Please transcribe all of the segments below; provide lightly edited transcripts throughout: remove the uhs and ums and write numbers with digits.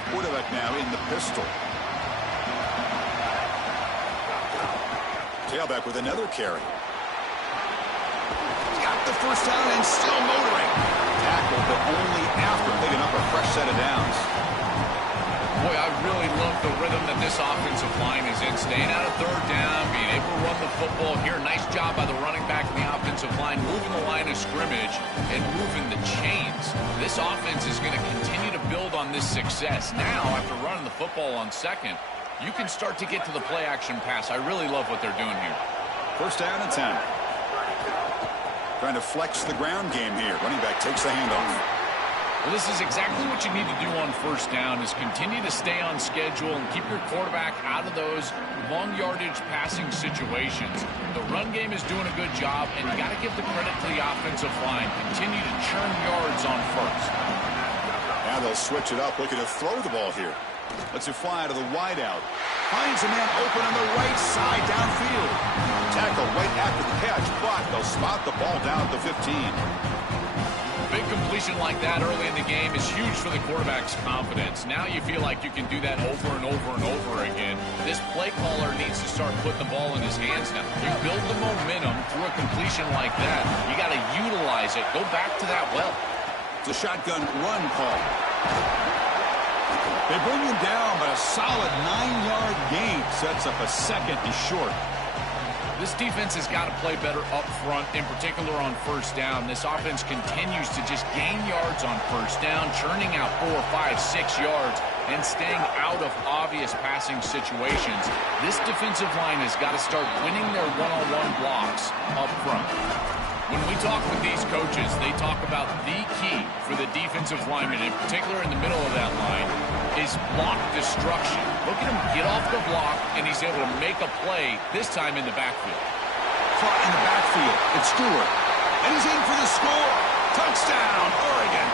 the quarterback now in the pistol. Tailback with another carry. Got the first down and still motoring. Tackle, but only after picking up a fresh set of downs. Boy, I really love the rhythm that this offensive line is in. Staying out of third down, being able to run the football here. Nice job by the running back and the offensive line, moving the line of scrimmage and moving the chains. This offense is going to continue to build on this success. Now, after running the football on second, you can start to get to the play-action pass. I really love what they're doing here. First down and 10. Trying to flex the ground game here. Running back takes the handoff. Well, this is exactly what you need to do on first down, is continue to stay on schedule and keep your quarterback out of those long yardage passing situations. The run game is doing a good job, and you got to give the credit to the offensive line. Continue to churn yards on first. Now they'll switch it up, looking to throw the ball here. Lets it fly to the wideout. Finds a man open on the right side downfield. Tackle right after the catch, but they'll spot the ball down at the 15. Big completion like that early in the game is huge for the quarterback's confidence. Now you feel like you can do that over and over and over again. This play caller needs to start putting the ball in his hands now. You build the momentum through a completion like that. You got to utilize it. Go back to that well. It's a shotgun run call. They bring him down, but a solid 9-yard gain sets up a second and short. This defense has got to play better up front, in particular on first down. This offense continues to just gain yards on first down, churning out 4, 5, 6 yards, and staying out of obvious passing situations. This defensive line has got to start winning their one-on-one blocks up front. When we talk with these coaches, they talk about the key for the defensive lineman, in particular in the middle of that line, is block destruction. Look at him get off the block, and he's able to make a play, this time in the backfield. Caught in the backfield. It's Stewart. And he's in for the score. Touchdown, Oregon.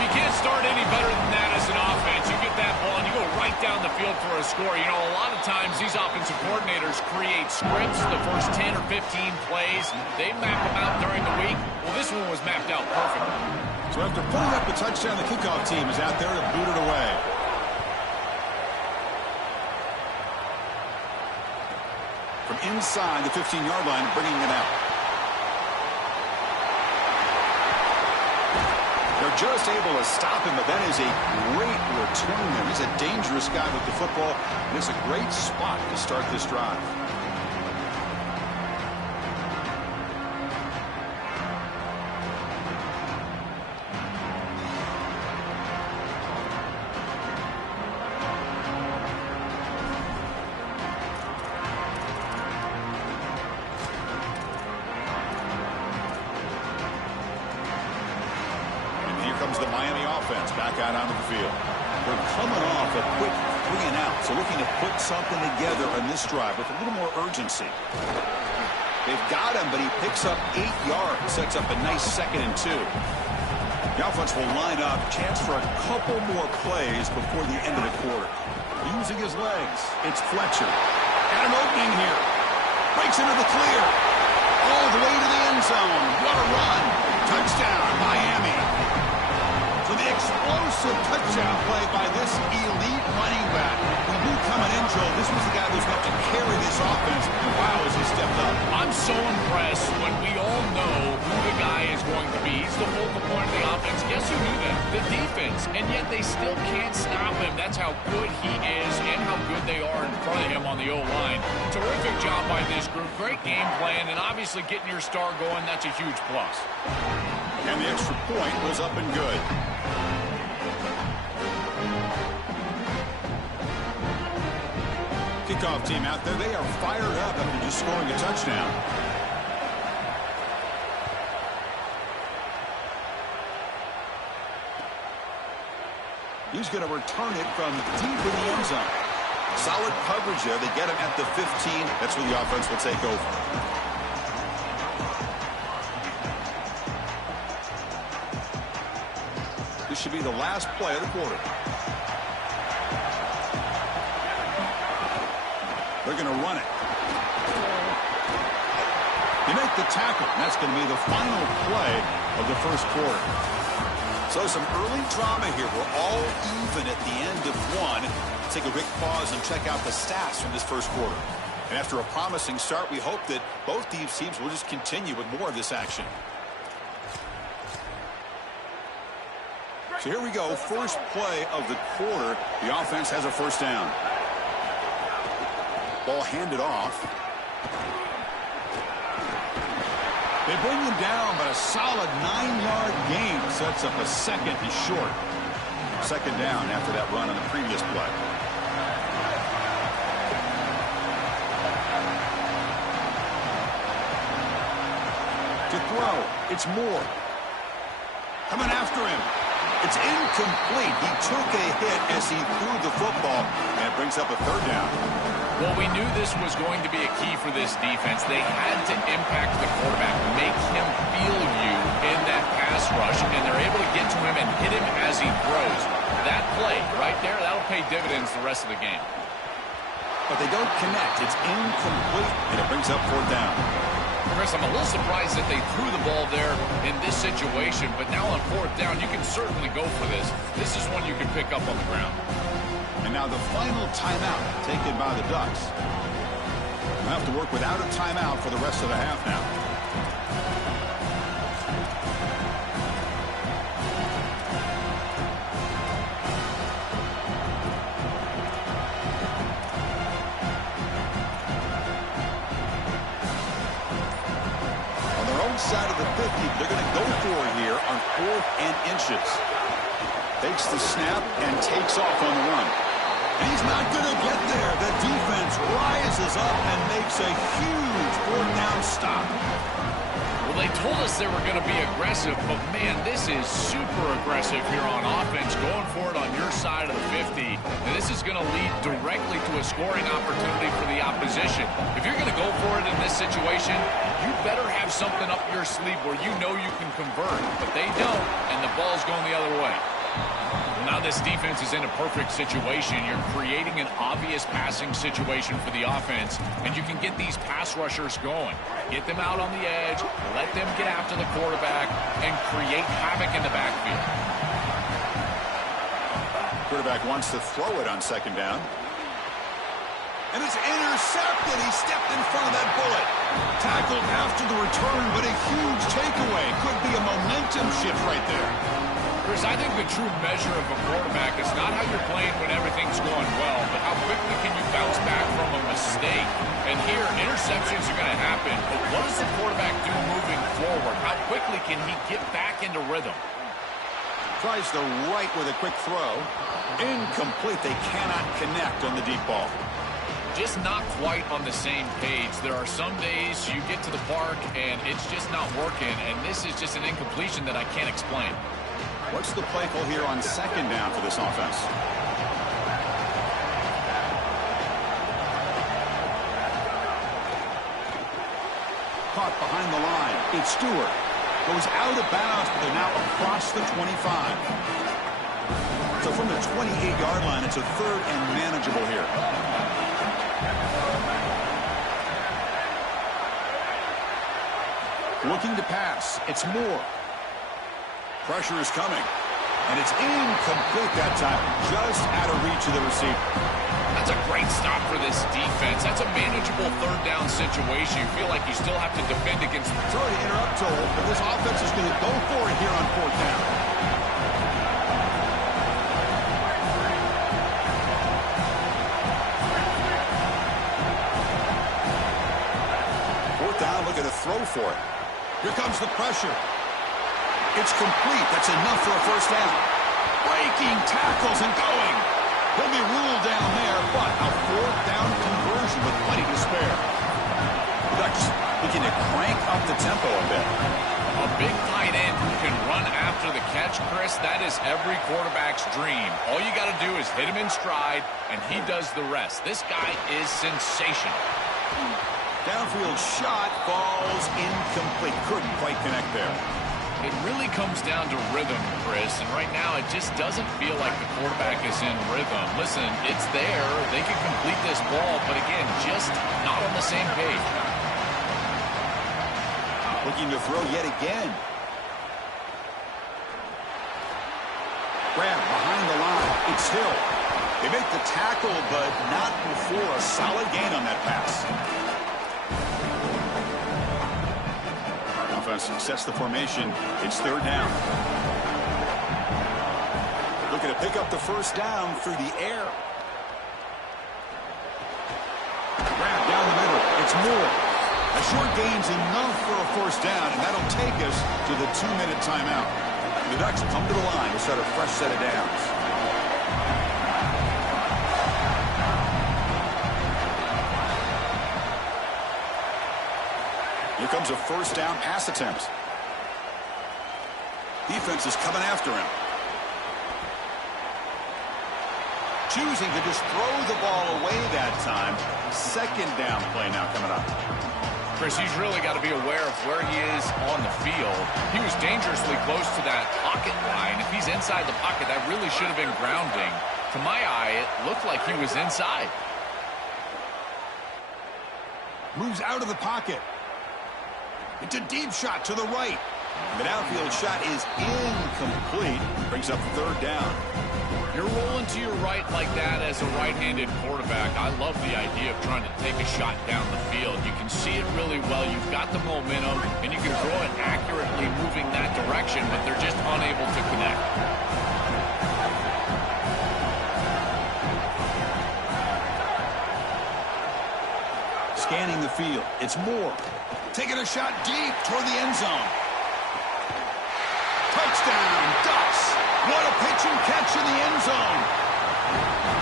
You can't start any better than that as an offense. You get that ball, and you go right down the field for a score. You know, a lot of times these offensive coordinators create scripts, the first 10 or 15 plays. They map them out during the week. Well, this one was mapped out perfectly. So after putting up the touchdown, the kickoff team is out there to boot it away. From inside the 15-yard line, bringing it out. They're just able to stop him, but that is a great return there. He's a dangerous guy with the football, and it's a great spot to start this drive. The Miami offense back out onto the field. They're coming off a quick 3-and-out, so looking to put something together on this drive with a little more urgency. They've got him, but he picks up 8 yards, sets up a nice 2nd and 2. The offense will line up, chance for a couple more plays before the end of the quarter. Using his legs, it's Fletcher. And an opening here. Breaks into the clear. All the way to the end zone. What a run. Touchdown, Miami. So the explosive touchdown play by this elite running back. We knew coming in, Joe, this was the guy who's got to carry this offense. And wow, has he stepped up. I'm so impressed when we all know who the guy is going to be. He's the focal point of the offense. Guess who knew that? The defense. And yet they still can't stop him. That's how good he is and how good they are in front of him on the O-line. Terrific job by this group. Great game plan, and obviously getting your star going, that's a huge plus. And the extra point was up and good. Kickoff team out there, they are fired up after just scoring a touchdown. He's going to return it from deep in the end zone. Solid coverage there. They get him at the 15. That's where the offense will take over. This should be the last play of the quarter. They're going to run it. They make the tackle. And that's going to be the final play of the first quarter. So some early drama here. We're all even at the end of one. Take a quick pause and check out the stats from this first quarter. And after a promising start, we hope that both these teams will just continue with more of this action. So here we go. First play of the quarter. The offense has a first down. Ball handed off. They bring him down, but a solid 9-yard gain sets up a second and short. Second down after that run on the previous play. To throw, it's Moore. Coming after him. It's incomplete. He took a hit as he threw the football, and it brings up a third down. Well, we knew this was going to be a key for this defense. They had to impact the quarterback, make him feel you in that pass rush, and they're able to get to him and hit him as he throws. That play right there, that'll pay dividends the rest of the game. But they don't connect. It's incomplete, and it brings up fourth down. Chris, I'm a little surprised that they threw the ball there in this situation, but now on fourth down, you can certainly go for this. This is one you can pick up on the ground. And now the final timeout taken by the Ducks. We'll have to work without a timeout for the rest of the half now. On their own side of the 50, they're going to go for it here on 4th and inches. Takes the snap and takes off on the run. And he's not going to get there. The defense rises up and makes a huge fourth down stop. Well, they told us they were going to be aggressive, but, man, this is super aggressive here on offense, going for it on your side of the 50. And this is going to lead directly to a scoring opportunity for the opposition. If you're going to go for it in this situation, you better have something up your sleeve where you know you can convert. But they don't, and the ball's going the other way. Now this defense is in a perfect situation. You're creating an obvious passing situation for the offense, and you can get these pass rushers going. Get them out on the edge, let them get after the quarterback, and create havoc in the backfield. Quarterback wants to throw it on second down. And it's intercepted. He stepped in front of that bullet. Tackled after the return, but a huge takeaway. Could be a momentum shift right there. Chris, I think the true measure of a quarterback is not how you're playing when everything's going well, but how quickly can you bounce back from a mistake. And here, interceptions are going to happen, but what does the quarterback do moving forward? How quickly can he get back into rhythm? Tries the right with a quick throw. Incomplete. They cannot connect on the deep ball. Just not quite on the same page. There are some days you get to the park and it's just not working, and this is just an incompletion that I can't explain. What's the play call here on second down for this offense? Caught behind the line. It's Stewart. Goes out of bounds, but they're now across the 25. So from the 28-yard line, it's a third and manageable here. Looking to pass. It's Moore. Pressure is coming. And it's incomplete that time. Just out of reach of the receiver. That's a great stop for this defense. That's a manageable third down situation. You feel like you still have to defend against. Sorry to interrupt, Joel, but this offense is going to go for it here on fourth down. Fourth down, look at a throw for it. Here comes the pressure. It's complete. That's enough for a first down. Breaking tackles and going. He'll be ruled down there, but a fourth down conversion with plenty to spare. Ducks looking to crank up the tempo a bit. A big tight end who can run after the catch, Chris, that is every quarterback's dream. All you got to do is hit him in stride, and he does the rest. This guy is sensational. Downfield shot falls incomplete. Couldn't quite connect there. It really comes down to rhythm, Chris, and right now it just doesn't feel like the quarterback is in rhythm. Listen, it's there. They can complete this ball, but again, just not on the same page. Looking to throw yet again. Grab behind the line. It's Hill. They make the tackle, but not before a solid gain on that pass. Offense sets the formation. It's third down. Looking to pick up the first down through the air. Grab down the middle. It's Moore. A short gain's enough for a first down, and that'll take us to the 2-minute timeout. The Ducks come to the line to start a fresh set of downs. Here comes a first down pass attempt. Defense is coming after him. Choosing to just throw the ball away that time. Second down play now coming up. Chris, he's really got to be aware of where he is on the field. He was dangerously close to that pocket line. If he's inside the pocket, that really should have been grounding. To my eye, it looked like he was inside. Moves out of the pocket. It's a deep shot to the right. The downfield shot is incomplete. Brings up third down. You're rolling to your right like that as a right-handed quarterback. I love the idea of trying to take a shot down the field. You can see it really well. You've got the momentum, and you can throw it accurately moving that direction, but they're just unable to connect. Scanning the field. It's Moore. Taking a shot deep toward the end zone. Touchdown, Ducks. What a pitch and catch in the end zone.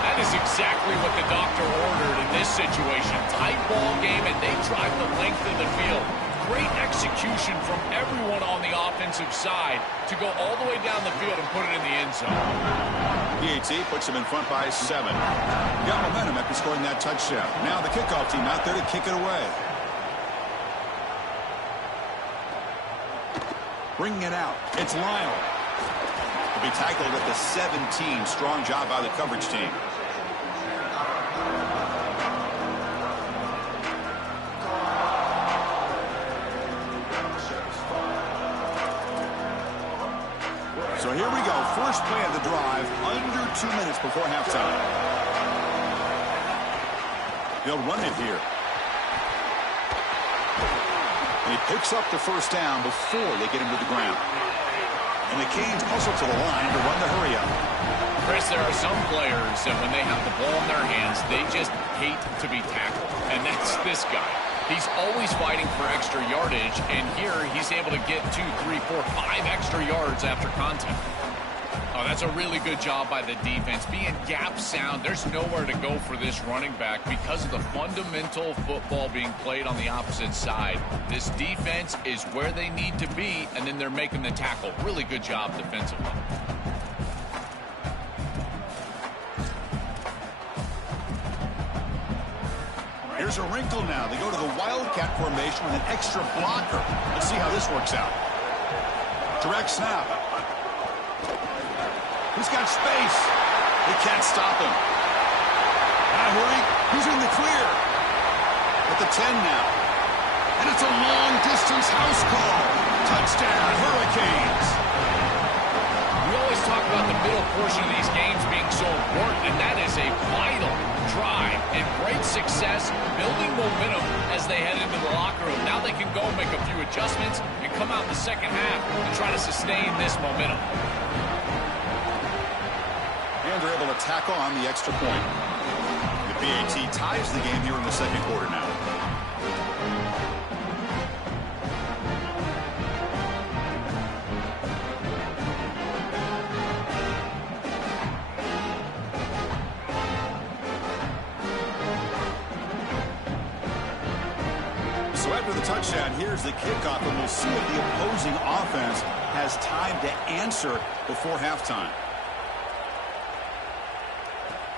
That is exactly what the doctor ordered in this situation. Tight ball game, and they drive the length of the field. Great execution from everyone on the offensive side to go all the way down the field and put it in the end zone. PAT puts them in front by 7. Got momentum after scoring that touchdown. Now the kickoff team out there to kick it away. Bringing it out. It's Lyle. To be tackled at the 17. Strong job by the coverage team. So here we go. First play of the drive. Under 2 minutes before halftime. They'll run it here. And he picks up the first down before they get him to the ground. And the Canes hustle to the line to run the hurry up. Chris, there are some players that when they have the ball in their hands, they just hate to be tackled. And that's this guy. He's always fighting for extra yardage, and here he's able to get 2, 3, 4, 5 extra yards after contact. Oh, that's a really good job by the defense. Being gap sound, there's nowhere to go for this running back because of the fundamental football being played on the opposite side. This defense is where they need to be, and then they're making the tackle. Really good job defensively. Here's a wrinkle now. They go to the Wildcat formation with an extra blocker. Let's see how this works out. Direct snap. He's got space. They can't stop him. Now hurry. He's in the clear. At the 10 now. And it's a long-distance house call. Touchdown, Hurricanes. We always talk about the middle portion of these games being so important, and that is a vital drive and great success, building momentum as they head into the locker room. Now they can go make a few adjustments and come out in the second half and try to sustain this momentum. And they're able to tack on the extra point. The PAT ties the game here in the second quarter now. So after the touchdown, here's the kickoff, and we'll see if the opposing offense has time to answer before halftime.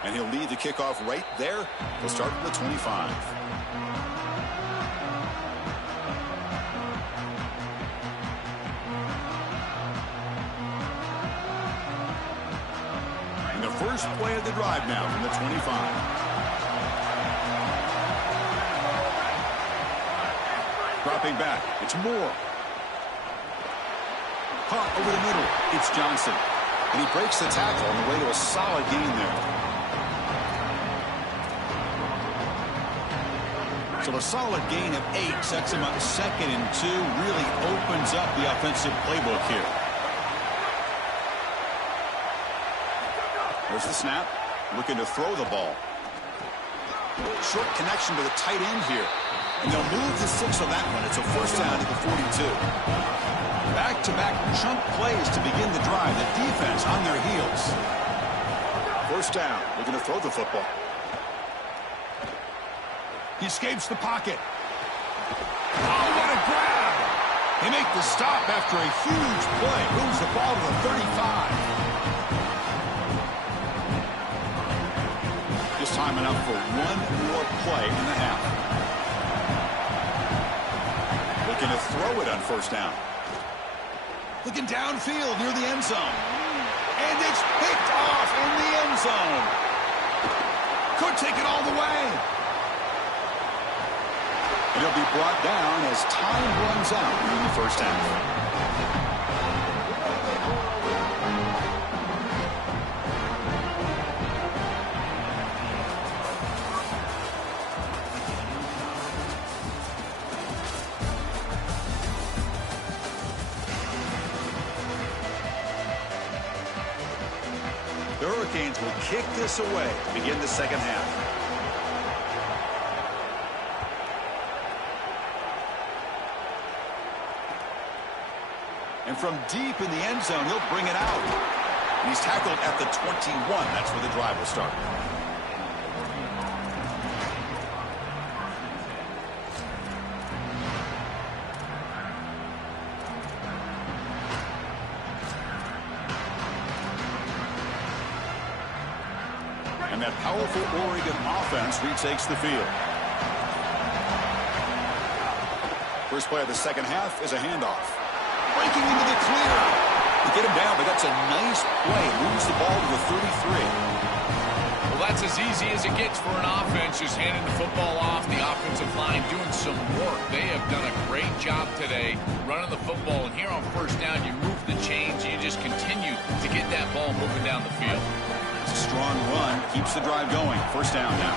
And he'll lead the kickoff right there. He'll start from the 25. And the first play of the drive now from the 25. Dropping back. It's Moore. Caught over the middle. It's Johnson. And he breaks the tackle on the way to a solid gain there. So a solid gain of 8 sets him up 2nd and 2. Really opens up the offensive playbook here. There's the snap. Looking to throw the ball. Short connection to the tight end here. And they'll move the 6 on that one. It's a first down at the 42. Back-to-back chunk plays to begin the drive. The defense on their heels. First down. Looking to throw the football. He escapes the pocket. Oh, what a grab! They make the stop after a huge play. Moves the ball to the 35. Just time enough for one more play in the half. Looking to throw it on first down. Looking downfield near the end zone. And it's picked off in the end zone. Could take it all the way. And he'll be brought down as time runs out in the first half. The Hurricanes will kick this away to begin the second half. And from deep in the end zone, he'll bring it out. And he's tackled at the 21. That's where the drive will start. And that powerful Oregon offense retakes the field. First play of the second half is a handoff. Breaking into the clear. They get him down, but that's a nice play. Moves the ball to the 33. Well, that's as easy as it gets for an offense, just handing the football off. The offensive line doing some work. They have done a great job today running the football. And here on first down, you move the chains. You just continue to get that ball moving down the field. It's a strong run. Keeps the drive going. First down now.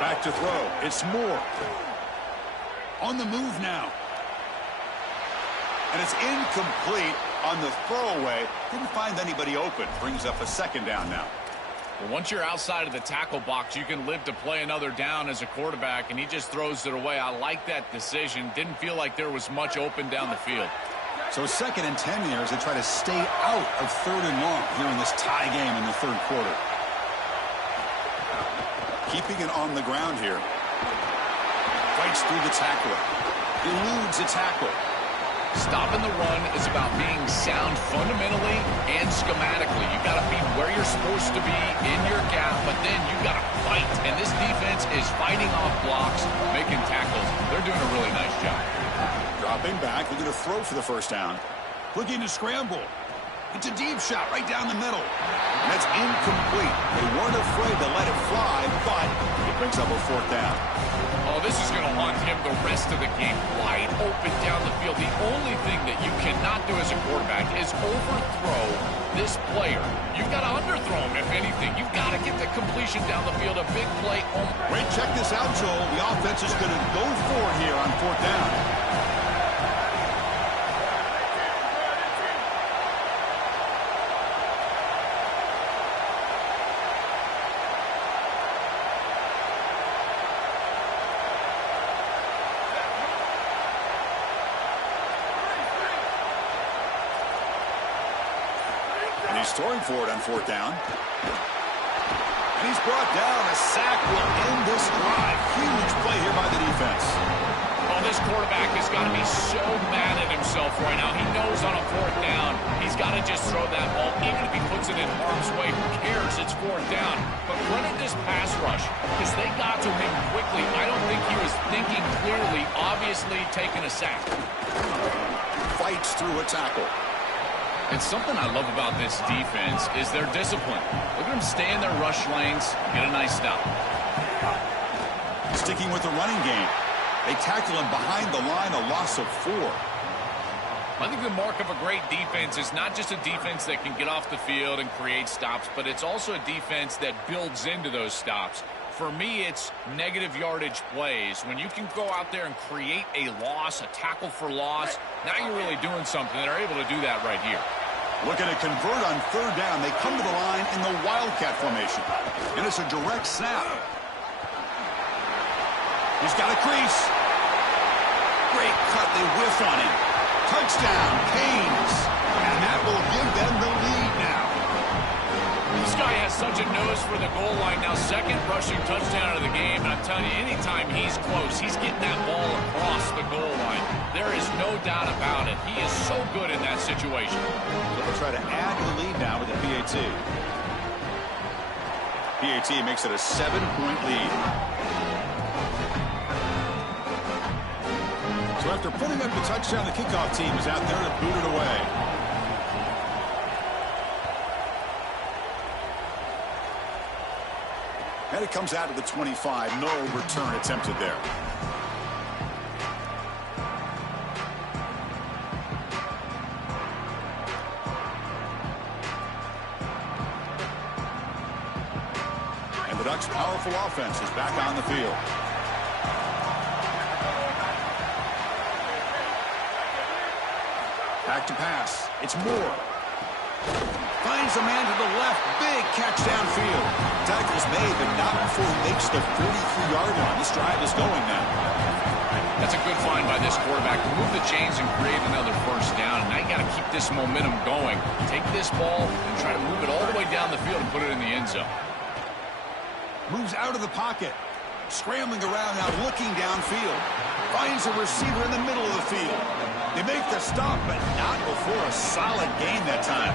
Back to throw. It's Moore. On the move now. And it's incomplete on the throwaway. Didn't find anybody open. Brings up a second down now. Well, once you're outside of the tackle box, you can live to play another down as a quarterback, and he just throws it away. I like that decision. Didn't feel like there was much open down the field. So 2nd and 10 here as they try to stay out of 3rd and long here in this tie game in the 3rd quarter. Keeping it on the ground here. Fights through the tackler. Eludes a tackle. Stopping the run is about being sound fundamentally and schematically. You got to be where you're supposed to be in your gap, but then you got to fight. And this defense is fighting off blocks, making tackles. They're doing a really nice job. Dropping back, looking to throw for the first down. Looking to scramble. It's a deep shot right down the middle. And that's incomplete. They weren't afraid to let it fly, but it brings up a 4th down. Oh, this is going to haunt him the rest of the game. Wide open down the field. The only thing that you cannot do as a quarterback is overthrow this player. You've got to underthrow him, if anything. You've got to get the completion down the field. A big play. Wait, check this out, Joel. The offense is going to go for it here on 4th down. He's throwing for it on 4th down. And he's brought down. A sack will end this drive. Huge play here by the defense. Oh, this quarterback has got to be so mad at himself right now. He knows on a 4th down, he's got to just throw that ball. Even if he puts it in harm's way, who cares? It's 4th down. But credit this pass rush, because they got to him quickly. I don't think he was thinking clearly, obviously taking a sack. Fights through a tackle. And something I love about this defense is their discipline. Look at them stay in their rush lanes, get a nice stop. Sticking with the running game. They tackle him behind the line, a loss of 4. I think the mark of a great defense is not just a defense that can get off the field and create stops, but it's also a defense that builds into those stops. For me, it's negative yardage plays. When you can go out there and create a loss, a tackle for loss, now you're really doing something. They're able to do that right here. Looking to convert on third down. They come to the line in the Wildcat formation. And it's a direct snap. He's got a crease. Great cut. They whiff on him. Touchdown, Canes. And that will give them the lead now. This guy has such a nose for the goal line now. Second rushing touchdown of the game. And I'm telling you, anytime he's close, he's getting that ball across the goal line. There is no doubt about it. He is so good in that situation. So they'll try to add to the lead now with the PAT. PAT makes it a 7-point lead. So after putting up the touchdown, the kickoff team is out there to boot it away. And it comes out of the 25. No return attempted there. And the Ducks' powerful offense is back on the field. Back to pass. It's Moore. Finds a man to the left. Big catch downfield. Tackle's made, but not before he makes the 43-yard line. This drive is going now. That's a good find by this quarterback. Move the chains and create another first down. Now you got to keep this momentum going. Take this ball and try to move it all the way down the field and put it in the end zone. Moves out of the pocket. Scrambling around now, looking downfield. Finds a receiver in the middle of the field. They make the stop, but not before a solid gain that time.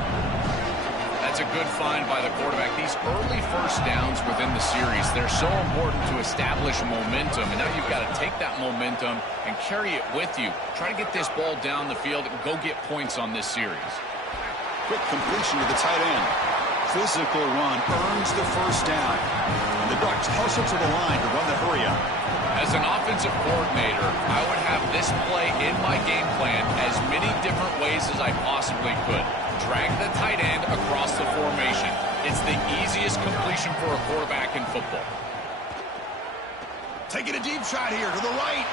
That's a good find by the quarterback. These early first downs within the series, they're so important to establish momentum. And now you've got to take that momentum and carry it with you. Try to get this ball down the field and go get points on this series. Quick completion to the tight end. Physical run earns the first down. And the Ducks hustle to the line to run the hurry up. As an offensive coordinator, I would have this play in my game plan as many different ways as I possibly could. Drag the tight end across the formation. It's the easiest completion for a quarterback in football. Taking a deep shot here to the right.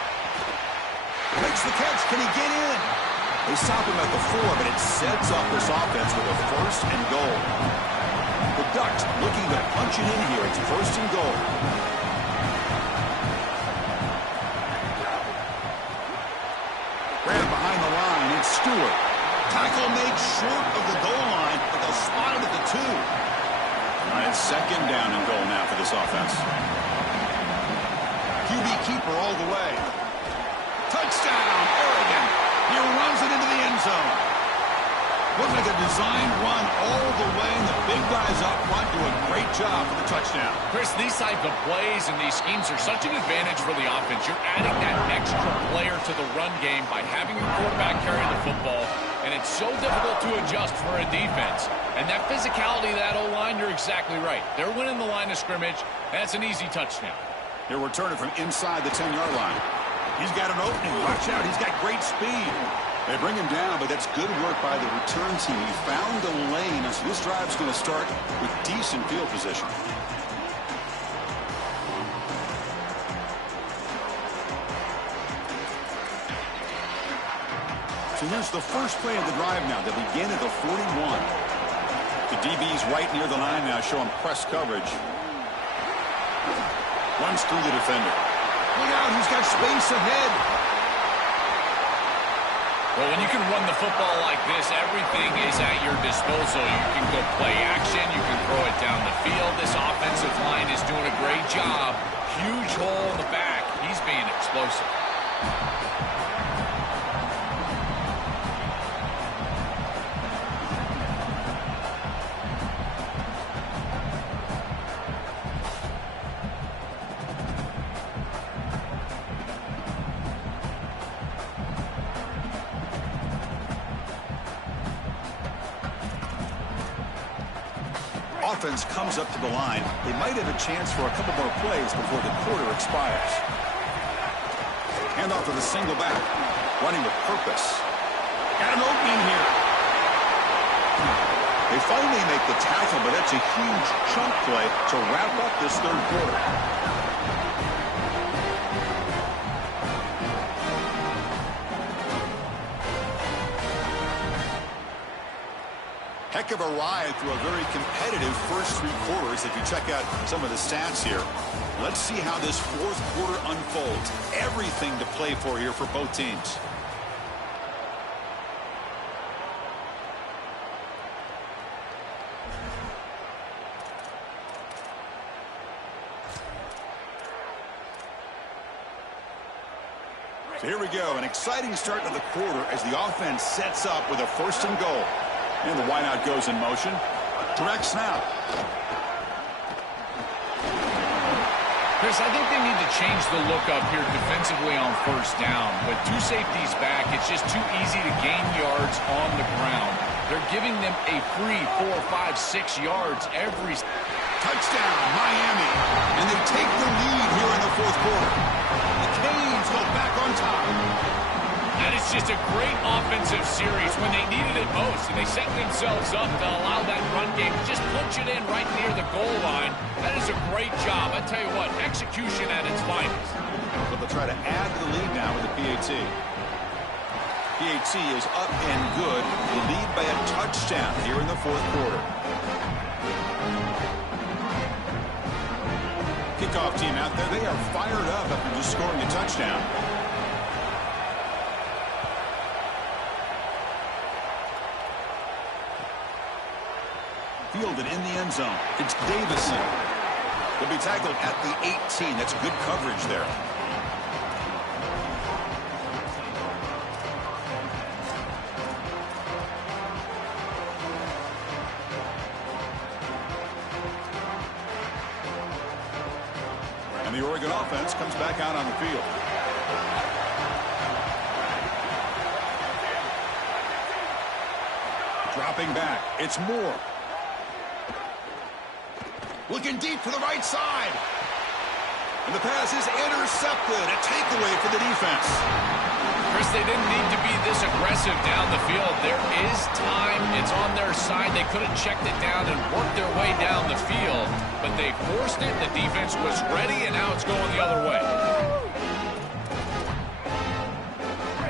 Makes the catch. Can he get in? They stop him at the 4, but it sets up this offense with a first and goal. The Ducks looking to punch it in here. It's first and goal. Grab behind the line. It's Stewart. Tackle made short of the goal line, but they'll spot it at the 2. All right, second down and goal now for this offense. QB keeper all the way. Touchdown, Oregon. He runs it into the end zone. Looks like a designed run all the way, and the big guys up front do a great job for the touchdown. Chris, these type of plays and these schemes are such an advantage for the offense. You're adding that extra player to the run game by having your quarterback carry the football, and it's so difficult to adjust for a defense. And that physicality of that O-line, you're exactly right. They're winning the line of scrimmage. That's an easy touchdown. They're returning from inside the 10-yard line. He's got an opening. Watch out. He's got great speed. They bring him down, but that's good work by the return team. He found a lane, so this drive's going to start with decent field position. So here's the first play of the drive now. They begin at the 41. The DB's right near the line now, showing press coverage. Runs through the defender. Look out, he's got space ahead. Well, when you can run the football like this, everything is at your disposal. You can go play action. You can throw it down the field. This offensive line is doing a great job. Huge hole in the back. He's being explosive. Offense comes up to the line. They might have a chance for a couple more plays before the quarter expires. Hand off with a single back. Running with purpose. Got an opening here. They finally make the tackle, but that's a huge chunk play to wrap up this third quarter. Heck of a ride through a very competitive first three quarters if you check out some of the stats here. Let's see how this fourth quarter unfolds. Everything to play for here for both teams. So here we go, an exciting start to the quarter as the offense sets up with a first and goal. And the wideout goes in motion. Direct snap. Chris, I think they need to change the look up here defensively on first down. With two safeties back, it's just too easy to gain yards on the ground. They're giving them a free 4, 5, 6 yards every. Touchdown, Miami. And they take the lead here in the fourth quarter. The Canes go back on top. That is just a great offensive series when they needed it most, and they set themselves up to allow that run game to just punch it in right near the goal line. That is a great job. I tell you what, execution at its finest. But they'll try to add to the lead now with the PAT. PAT is up and good. The lead by a touchdown here in the fourth quarter. Kickoff team out there. They are fired up after just scoring a touchdown. Fielded in the end zone. It's Davison. He'll be tackled at the 18. That's good coverage there. And the Oregon offense comes back out on the field. Dropping back. It's Moore. Looking deep to the right side. And the pass is intercepted. A takeaway for the defense. Chris, they didn't need to be this aggressive down the field. There is time. It's on their side. They could have checked it down and worked their way down the field. But they forced it. The defense was ready, and now it's going the other way.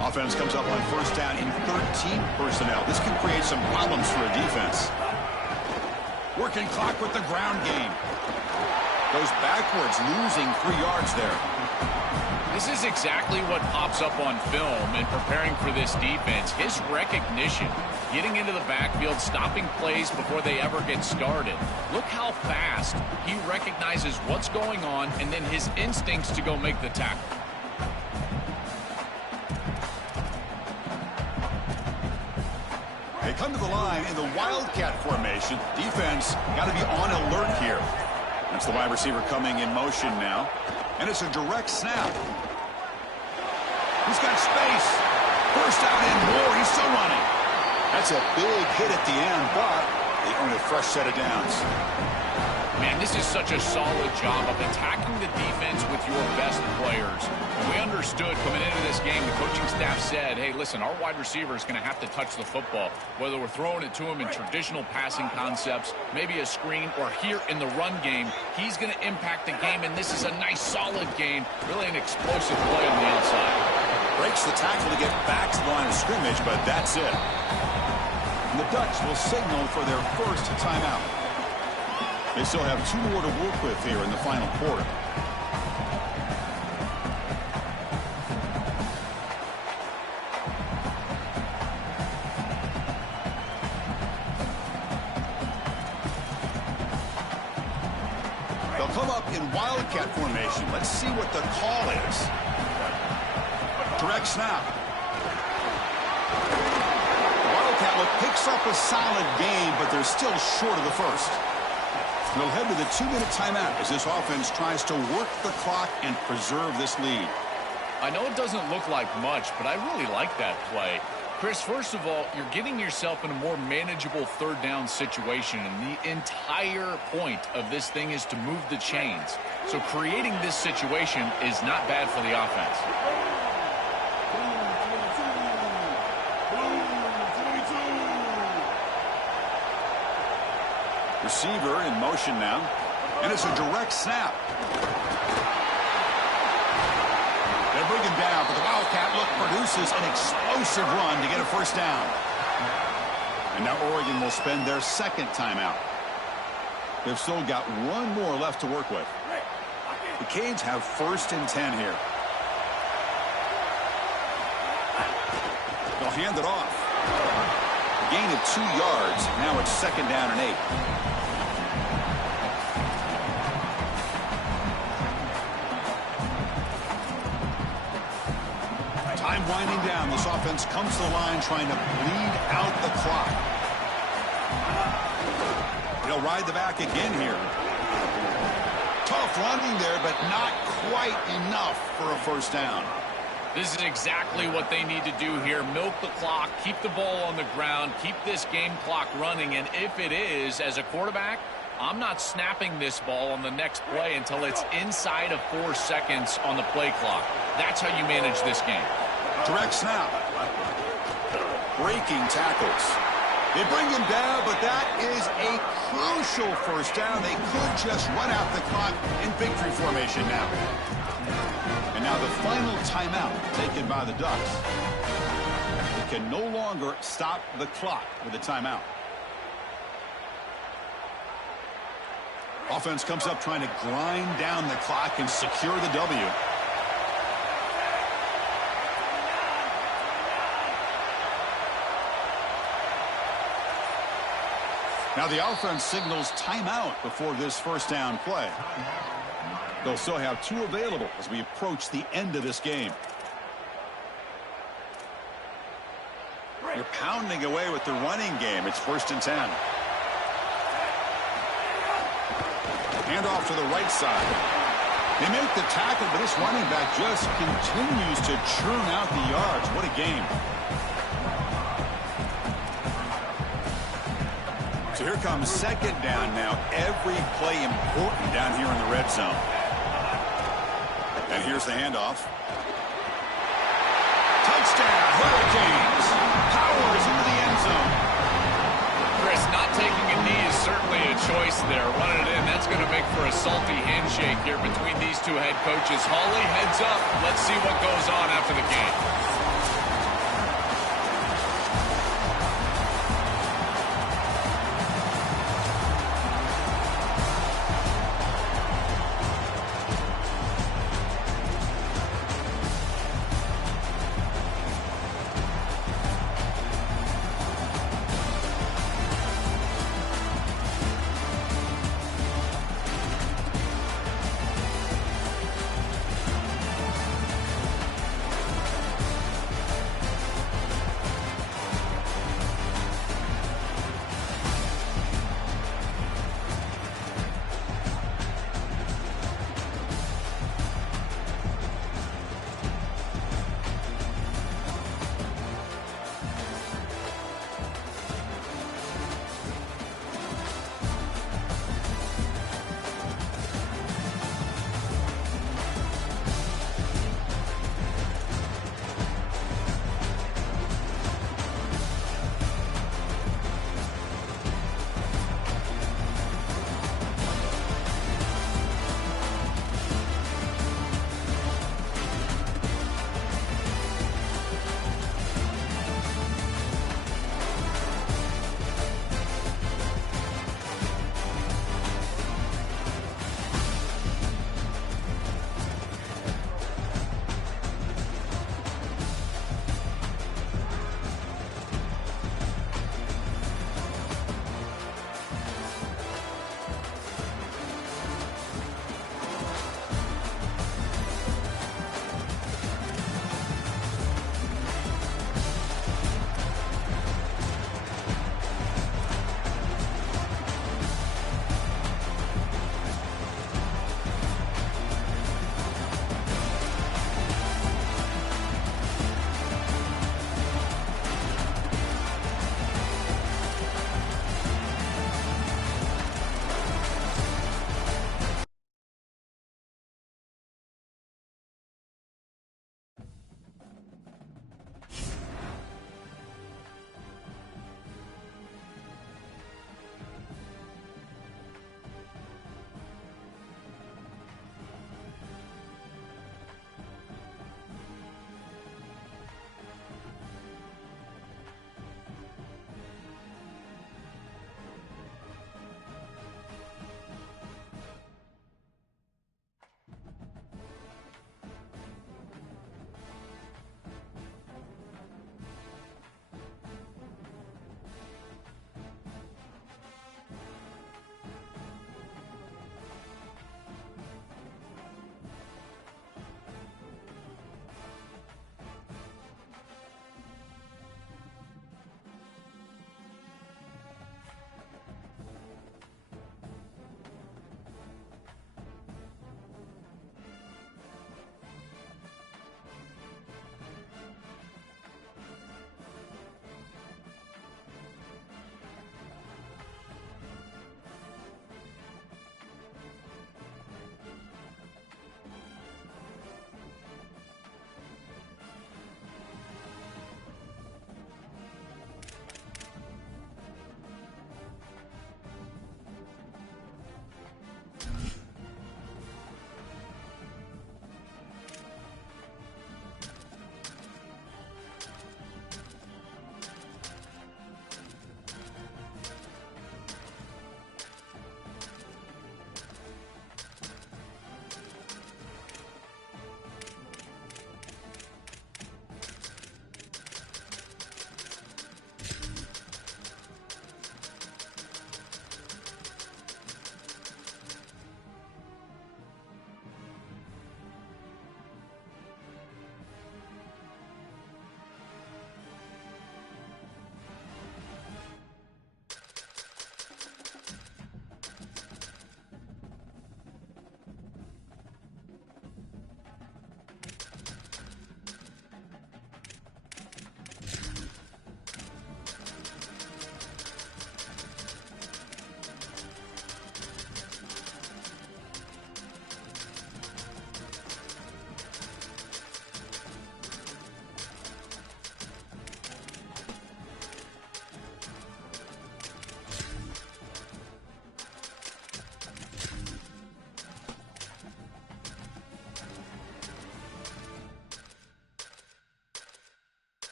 Offense comes up on first down in 13 personnel. This can create some problems for a defense. Working clock with the ground game. Goes backwards, losing 3 yards there. This is exactly what pops up on film in preparing for this defense. His recognition, getting into the backfield, stopping plays before they ever get started. Look how fast he recognizes what's going on and then his instincts to go make the tackle. They come to the line in the Wildcat formation. Defense got to be on alert here. That's the wide receiver coming in motion now. And it's a direct snap. He's got space. First out and more. He's still running. That's a big hit at the end, but they earn a fresh set of downs. Man, this is such a solid job of attacking the defense with your best players. And we understood coming into this game, the coaching staff said, hey, listen, our wide receiver is going to have to touch the football. Whether we're throwing it to him in traditional passing concepts, maybe a screen, or here in the run game, he's going to impact the game. And this is a nice, solid game. Really an explosive play on the outside. Breaks the tackle to get back to the line of scrimmage, but that's it. And the Ducks will signal for their first timeout. They still have 2 more to work with here in the final quarter. They'll come up in Wildcat formation. Let's see what the call is. Direct snap. Wildcat look picks up a solid game, but they're still short of the first. They'll head to the 2-minute timeout as this offense tries to work the clock and preserve this lead. I know it doesn't look like much, but I really like that play. Chris, first of all, you're getting yourself in a more manageable third down situation, and the entire point of this thing is to move the chains. So creating this situation is not bad for the offense. Receiver in motion now. And it's a direct snap. They'll bring him down, but the Wildcat look produces an explosive run to get a first down. And now Oregon will spend their second timeout. They've still got one more left to work with. The Canes have 1st and 10 here. They'll hand it off. A gain of 2 yards. Now it's 2nd down and 8. Time winding down. This offense comes to the line trying to bleed out the clock. They'll ride the back again here. Tough running there, but not quite enough for a first down. This is exactly what they need to do here. Milk the clock, keep the ball on the ground, keep this game clock running. And if it is, as a quarterback, I'm not snapping this ball on the next play until it's inside of 4 seconds on the play clock. That's how you manage this game. Direct snap. Breaking tackles. They bring him down, but that is a crucial first down. They could just run out the clock in victory formation now. And now the final timeout taken by the Ducks. They can no longer stop the clock with a timeout. Offense comes up trying to grind down the clock and secure the W. Now the offense signals timeout before this first down play. They'll still have 2 available as we approach the end of this game. You're pounding away with the running game. It's 1st and 10. Hand off to the right side. They make the tackle, but this running back just continues to churn out the yards. What a game. So here comes 2nd down now. Every play important down here in the red zone. And here's the handoff. Touchdown, Hurricanes. Powers into the end zone. Chris, not taking a knee is certainly a choice there. Running it in, that's going to make for a salty handshake here between these 2 head coaches. Hawley, heads up. Let's see what goes on after the game.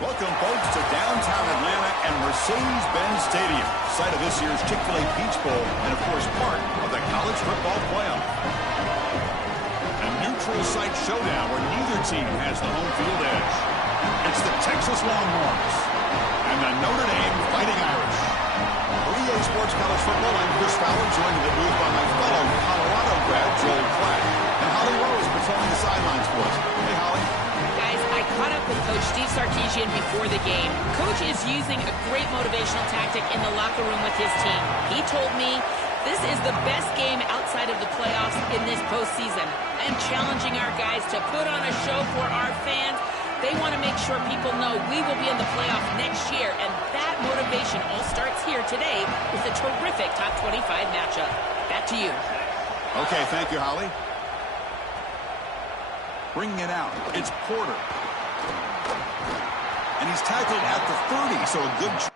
Welcome, folks, to downtown Atlanta and Mercedes-Benz Stadium, site of this year's Chick-fil-A Peach Bowl and, of course, part of the college football playoff. A neutral site showdown where neither team has the home field edge. It's the Texas Longhorns and the Notre Dame Fighting Irish. For EA Sports College Football, I'm Chris Fowler, joined in the booth by my fellow Colorado grad, Joel Klatt, and Holly Rose patrolling the sidelines for us. Hey, Holly. Guys, I caught up with Coach Steve Sarkisian before the game. Coach is using a great motivational tactic in the locker room with his team. He told me this is the best game outside of the playoffs in this postseason. I am challenging our guys to put on a show for our fans. They want to make sure people know we will be in the playoff next year, and that motivation all starts here today with a terrific top 25 matchup. Back to you. Okay, thank you, Holly. Bringing it out, it's Porter. And he's tackled at the 30, so a good...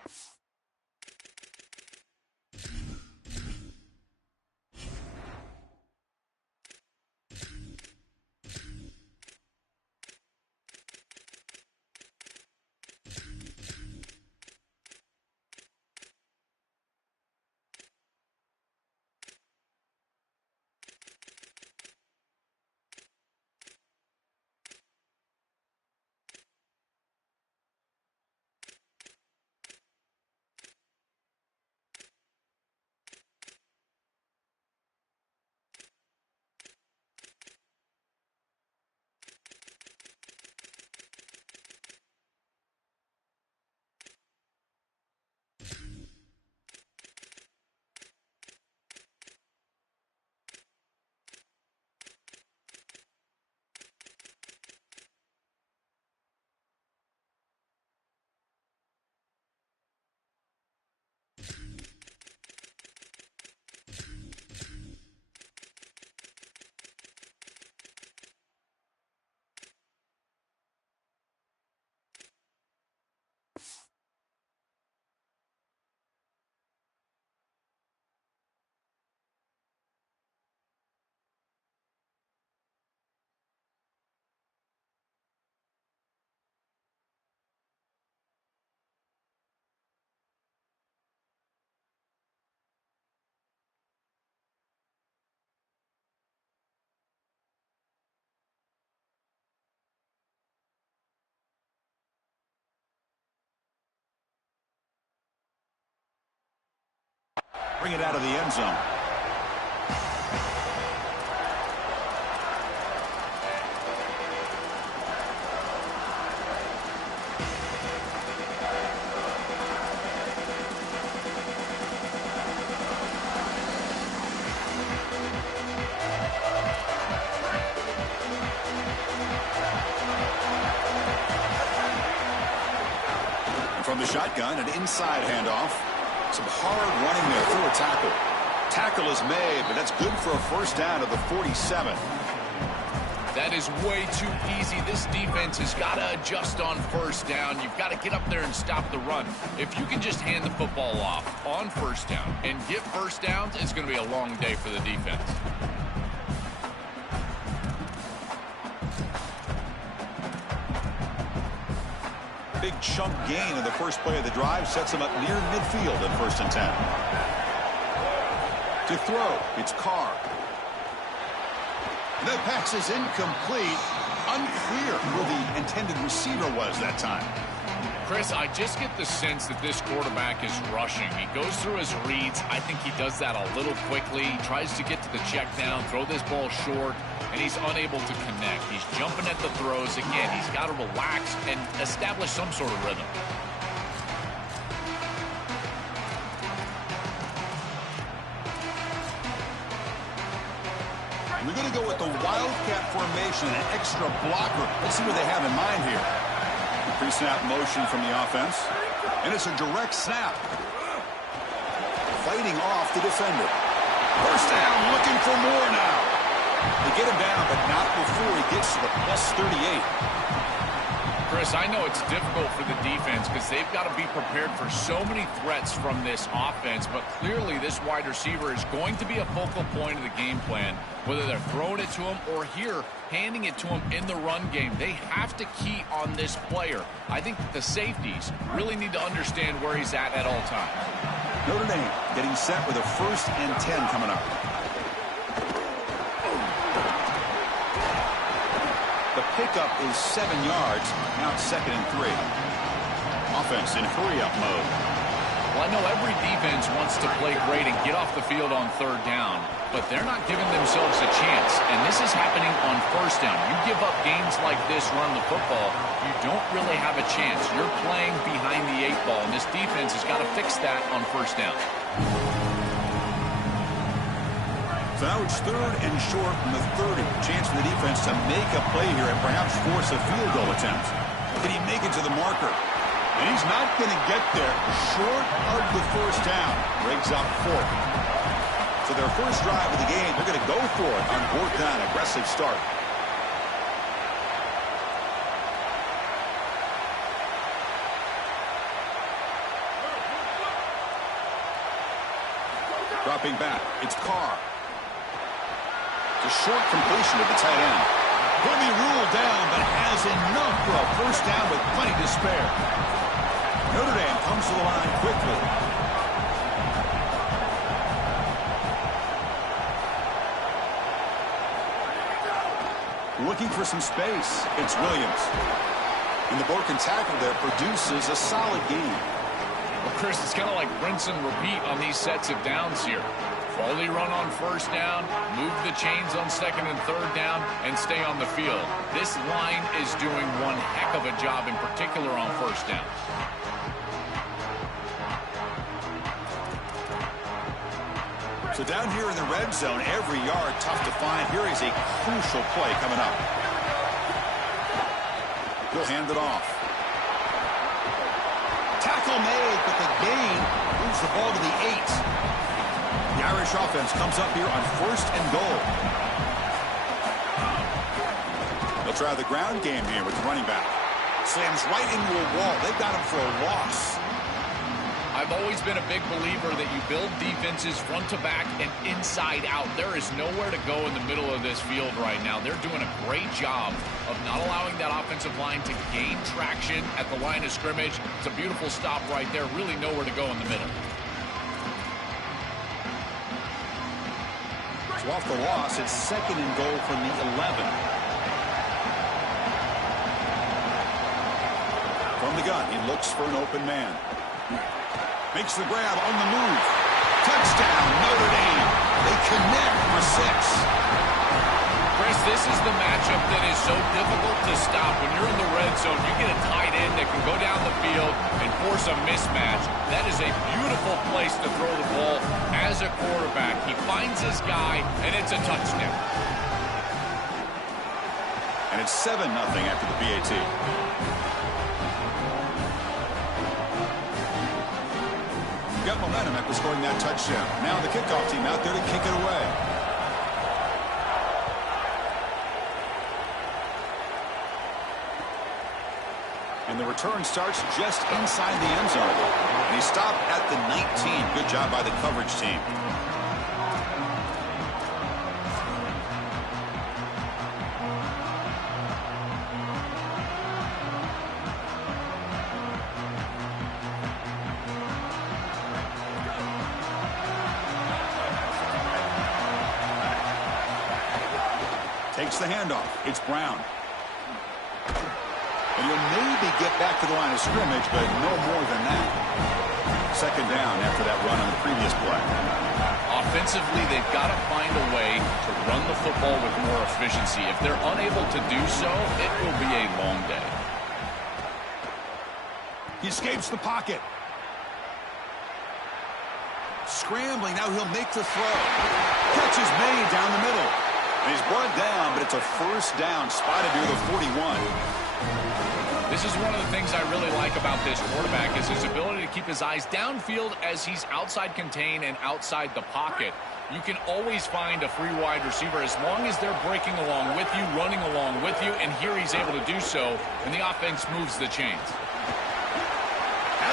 Bring it out of the end zone. From the shotgun, an inside handoff. Some hard running there through a tackle. Tackle is made, but that's good for a first down at the 47. That is way too easy. This defense has got to adjust on first down. You've got to get up there and stop the run. If you can just hand the football off on first down and get first downs, it's going to be a long day for the defense. Big chunk gain in the first play of the drive sets him up near midfield at 1st and 10. To throw, it's Carr. The pass is incomplete. Unclear who the intended receiver was that time. Chris, I just get the sense that this quarterback is rushing. He goes through his reads. I think he does that a little quickly. He tries to get to the check down, throw this ball short, and he's unable to connect. He's jumping at the throws. Again, he's got to relax and establish some sort of rhythm. We're going to go with the Wildcat formation, an extra blocker. Let's see what they have in mind here. Pre-snap motion from the offense. And it's a direct snap. Fighting off the defender. First down, looking for more now. They get him down, but not before he gets to the +38. Chris, I know it's difficult for the defense because they've got to be prepared for so many threats from this offense, but clearly this wide receiver is going to be a focal point of the game plan, whether they're throwing it to him or here, handing it to him in the run game. They have to key on this player. I think the safeties really need to understand where he's at all times. Notre Dame getting set with a 1st and 10 coming up. The pickup is 7 yards. Now it's 2nd and 3. Offense in hurry-up mode. Well, I know every defense wants to play great and get off the field on 3rd down, but they're not giving themselves a chance, and this is happening on 1st down. You give up games like this running the football, you don't really have a chance. You're playing behind the 8 ball, and this defense has got to fix that on 1st down. So now it's 3rd and short from the 30. Chance for the defense to make a play here and perhaps force a field goal attempt. Can he make it to the marker? And he's not going to get there. Short of the 1st down. Brings up 4th. So their first drive of the game, they're going to go for it on 4th down. Aggressive start. Dropping back. It's Carr. A short completion to the tight end. Will be ruled down, but has enough for a 1st down with plenty to spare. Notre Dame comes to the line quickly. Looking for some space. It's Williams. And the broken tackle there produces a solid gain. Well, Chris, it's kind of like rinse and repeat on these sets of downs here. Quality run on 1st down, move the chains on 2nd and 3rd down, and stay on the field. This line is doing one heck of a job, in particular on 1st down. So down here in the red zone, every yard tough to find. Here is a crucial play coming up. He'll hand it off. Tackle made, but the gain moves the ball to the 8. The Irish offense comes up here on 1st and goal. They'll try the ground game here with the running back. Slams right into a wall. They've got him for a loss. I've always been a big believer that you build defenses front to back and inside out. There is nowhere to go in the middle of this field right now. They're doing a great job of not allowing that offensive line to gain traction at the line of scrimmage. It's a beautiful stop right there. Really nowhere to go in the middle. So off the loss, it's 2nd and goal from the 11. From the gun, he looks for an open man. Makes the grab on the move. Touchdown, Notre Dame. They connect for 6. Chris, this is the matchup that is so difficult to stop. When you're in the red zone, you get a tight end that can go down the field and force a mismatch. That is a beautiful place to throw the ball as a quarterback. He finds his guy, and it's a touchdown. And it's 7-0 after the PAT. Got momentum after scoring that touchdown. Now the kickoff team out there to kick it away. And the return starts just inside the end zone. And he stopped at the 19. Good job by the coverage team. Takes the handoff. It's Brown. And he'll maybe get back to the line of scrimmage, but no more than that. 2nd down after that run on the previous play. Offensively, they've got to find a way to run the football with more efficiency. If they're unable to do so, it will be a long day. He escapes the pocket. Scrambling, now he'll make the throw. Catch is made down the middle. And he's brought down, but it's a 1st down, spotted near the 41. This is one of the things I really like about this quarterback is his ability to keep his eyes downfield as he's outside contain and outside the pocket. You can always find a free wide receiver as long as they're breaking along with you, running along with you, and here he's able to do so, and the offense moves the chains.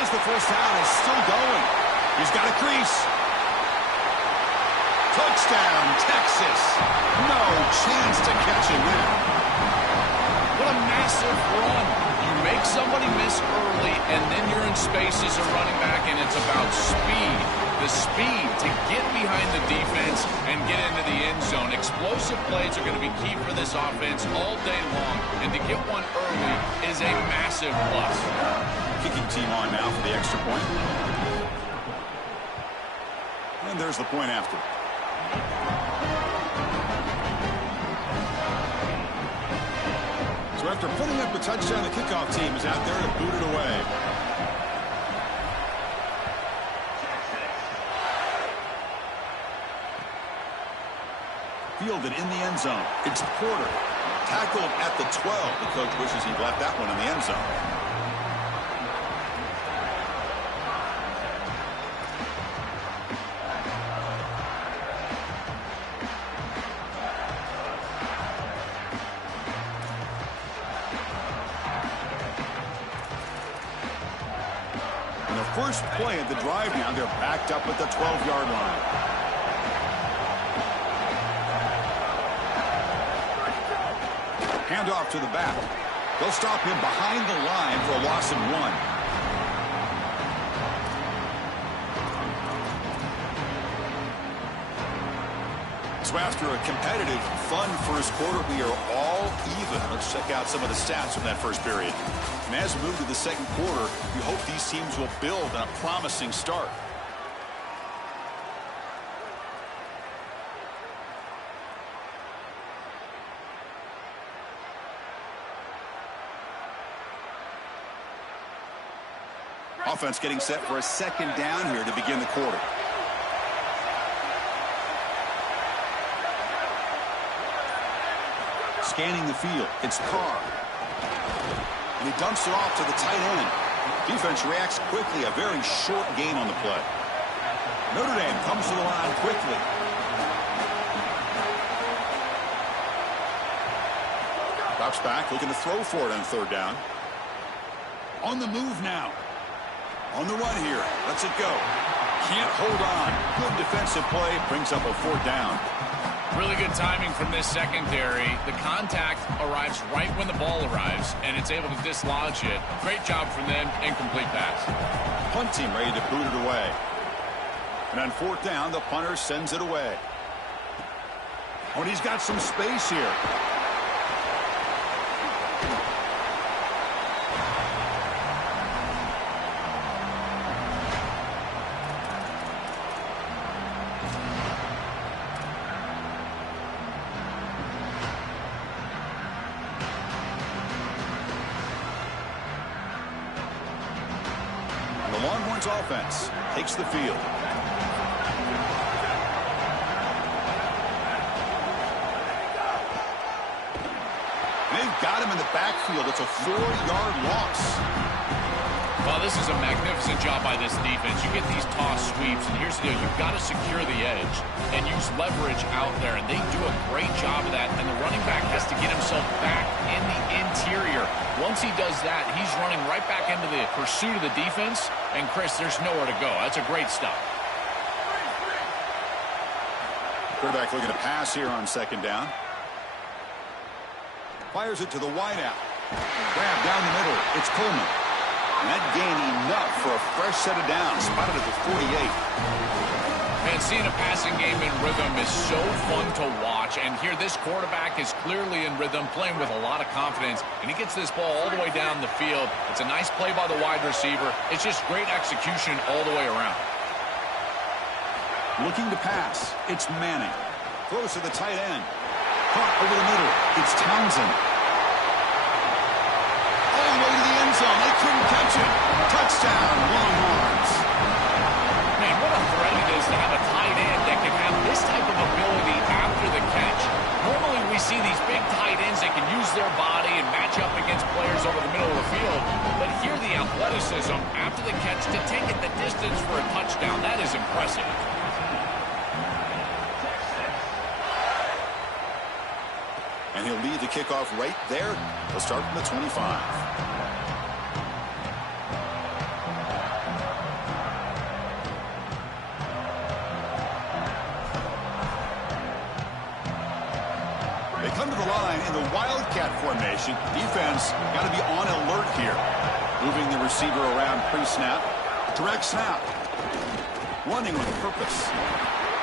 As the first down is still going. He's got a crease. Touchdown, Texas. No chance to catch him there. What a massive run. You make somebody miss early, and then you're in space as a running back, and it's about speed. The speed to get behind the defense and get into the end zone. Explosive plays are going to be key for this offense all day long, and to get one early is a massive plus. Kicking team on now for the extra point. And there's the point after. So after putting up a touchdown, the kickoff team is out there to boot it away. Fielded in the end zone. It's Porter. Tackled at the 12. The coach wishes he'd left that one in the end zone. And the first play of the drive now, they're backed up at the 12-yard line. Handoff to the back. They'll stop him behind the line for a loss of 1. So after a competitive, fun first quarter, we are all even. Let's check out some of the stats from that first period. And as we move to the second quarter, we hope these teams will build on a promising start. Offense getting set for a second down here to begin the quarter. Scanning the field, it's Carr. And he dumps it off to the tight end. Defense reacts quickly, a very short gain on the play. Notre Dame comes to the line quickly. Drops back, looking to throw for it on third down. On the move now. On the run here. Lets it go. Can't hold on. Good defensive play. Brings up a fourth down. Really good timing from this secondary. The contact arrives right when the ball arrives, and it's able to dislodge it. Great job from them. Incomplete pass. Punt team ready to boot it away. And on fourth down, the punter sends it away. Oh, and he's got some space here. Longhorns offense takes the field. They've got him in the backfield. It's a 4-yard loss. Well, this is a magnificent job by this defense. You get these toss sweeps, and here's the deal. You've got to secure the edge and use leverage out there, and they do a great job of that, and the running back has to get himself back in the interior. Once he does that, he's running right back into the pursuit of the defense, and, Chris, there's nowhere to go. That's a great stop. Quarterback looking to pass here on second down. Fires it to the wideout. Grab down the middle. It's Coleman. And that gained enough for a fresh set of downs. Spotted at the 48. Man, seeing a passing game in rhythm is so fun to watch. And here this quarterback is clearly in rhythm, playing with a lot of confidence. And he gets this ball all the way down the field. It's a nice play by the wide receiver. It's just great execution all the way around. Looking to pass. It's Manning. Throws to the tight end. Caught over the middle. It's Townsend. All the way to the end zone. They couldn't catch it. Touchdown, Longhorns. Man, what a threat it is to have a tight end that can have this type of ability after the catch. Normally we see these big tight ends that can use their body and match up against players over the middle of the field. distance for a touchdown. That is impressive. And he'll lead the kickoff right there. He'll start from the 25. Come to the line in the Wildcat formation. Defense got to be on alert here. Moving the receiver around pre-snap. Direct snap. Running with purpose.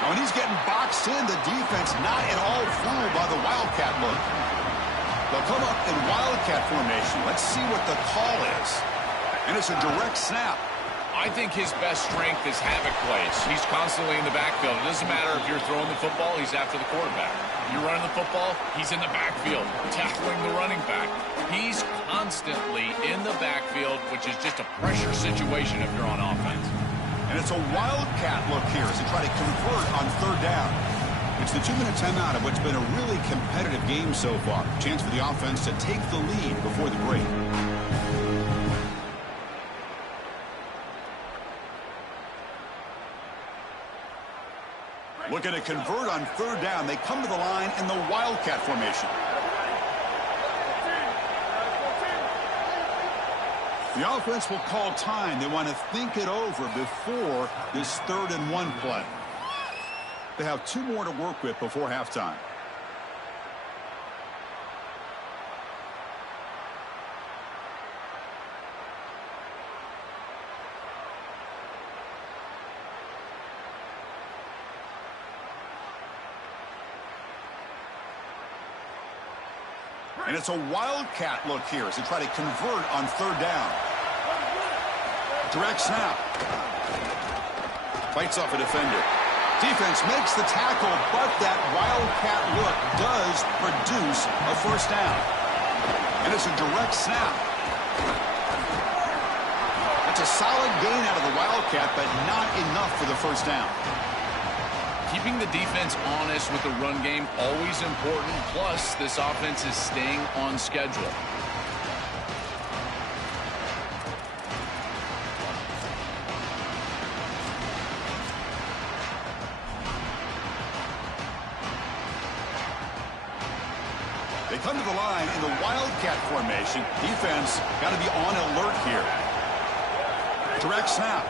Now when he's getting boxed in, the defense not at all fooled by the Wildcat look. They'll come up in Wildcat formation. Let's see what the call is. And it's a direct snap. I think his best strength is havoc plays. He's constantly in the backfield. It doesn't matter if you're throwing the football, he's after the quarterback. You're running the football, he's in the backfield, tackling the running back. He's constantly in the backfield, which is just a pressure situation if you're on offense. And it's a Wildcat look here as they try to convert on third down. It's the 2-minute timeout of what's been a really competitive game so far. Chance for the offense to take the lead before the break. Looking to convert on third down. They come to the line in the Wildcat formation. The offense will call time. They want to think it over before this 3rd and 1 play. They have 2 more to work with before halftime. And it's a Wildcat look here as they try to convert on third down. Direct snap. Fights off a defender. Defense makes the tackle, but that Wildcat look does produce a first down. And it's a direct snap. That's a solid gain out of the Wildcat, but not enough for the first down. Keeping the defense honest with the run game, always important. Plus, this offense is staying on schedule. They come to the line in the Wildcat formation. Defense got to be on alert here. Direct snap.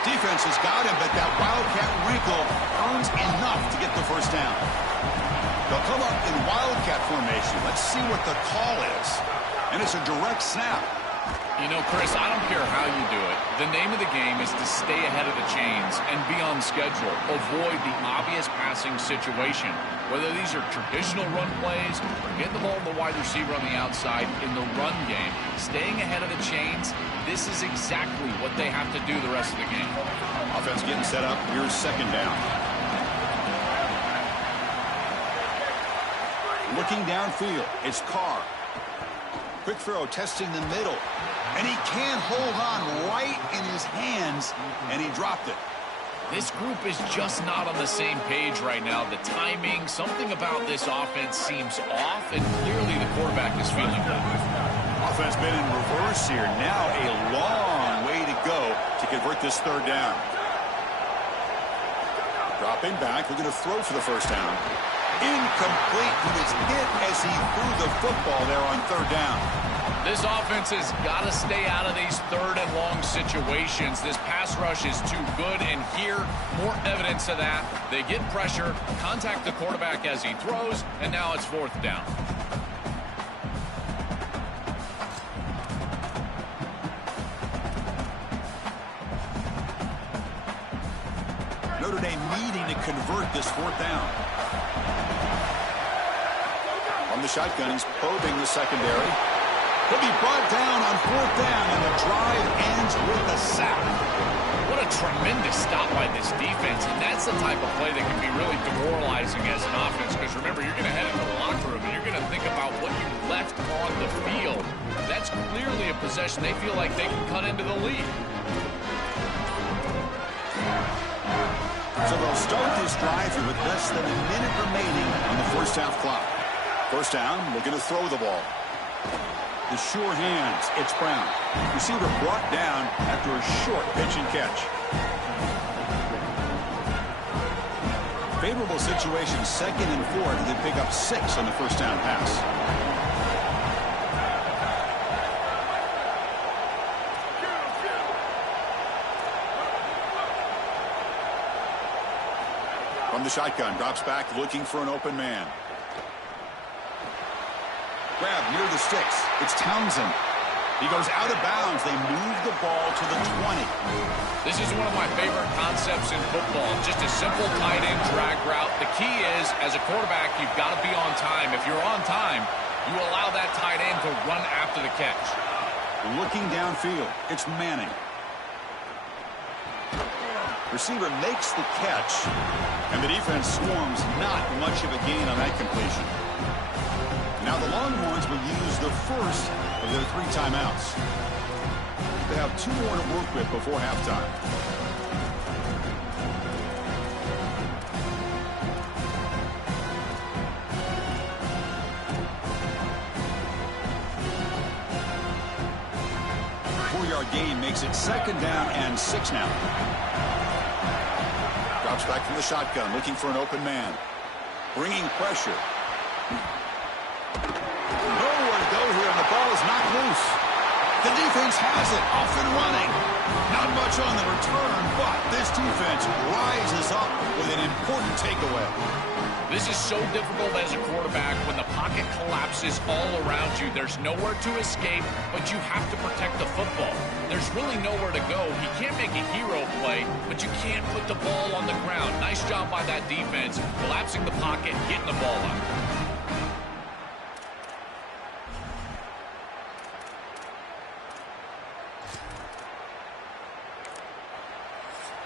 Defense has got him, but that Wildcat wrinkle earns enough to get the first down. They'll come up in Wildcat formation. Let's see what the call is. And it's a direct snap. You know, Chris, I don't care how you do it. The name of the game is to stay ahead of the chains and be on schedule. Avoid the obvious passing situation. Whether these are traditional run plays or getting the ball to the wide receiver on the outside in the run game, staying ahead of the chains, this is exactly what they have to do the rest of the game. Offense getting set up. Here's second down. Looking downfield, it's Carr. Quick throw, testing the middle. And he can't hold on right in his hands, and he dropped it. This group is just not on the same page right now. The timing, something about this offense seems off, and clearly the quarterback is feeling that. Offense been in reverse here. Now a long way to go to convert this third down. Dropping back, looking to throw for the first down. Incomplete. He was hit as he threw the football there on third down. This offense has got to stay out of these 3rd and long situations. This pass rush is too good, and here, more evidence of that. They get pressure, contact the quarterback as he throws, and now it's 4th down. Notre Dame needing to convert this 4th down. On the shotgun, he's probing the secondary. He'll be brought down on 4th down, and the drive ends with a sack. What a tremendous stop by this defense, and that's the type of play that can be really demoralizing as an offense, because remember, you're going to head into the locker room, and you're going to think about what you left on the field. That's clearly a possession they feel like they can cut into the lead. So they'll start this drive here with less than a minute remaining on the first half clock. First down, looking to throw the ball. the sure hands. It's Brown. Receiver brought down after a short pitch and catch. Favorable situation, 2nd and 4. They pick up 6 on the first down pass. From the shotgun, drops back looking for an open man. Grab near the sticks. It's Townsend. He goes out of bounds. They move the ball to the 20. This is one of my favorite concepts in football. Just a simple tight end drag route. The key is, as a quarterback, you've got to be on time. If you're on time, you allow that tight end to run after the catch. Looking downfield, it's Manning. Receiver makes the catch, and the defense swarms. Not much of a gain on that completion. Now the Longhorns will use the first of their 3 timeouts. They have 2 more to work with before halftime. Four-yard gain makes it 2nd down and 6 now. Drops back from the shotgun, looking for an open man. Bringing pressure. Nowhere to go here, and the ball is knocked loose. The defense has it, off and running. Not much on the return, but this defense rises up with an important takeaway. This is so difficult as a quarterback when the pocket collapses all around you. There's nowhere to escape, but you have to protect the football. There's really nowhere to go. He can't make a hero play, but you can't put the ball on the ground. Nice job by that defense, collapsing the pocket, getting the ball out.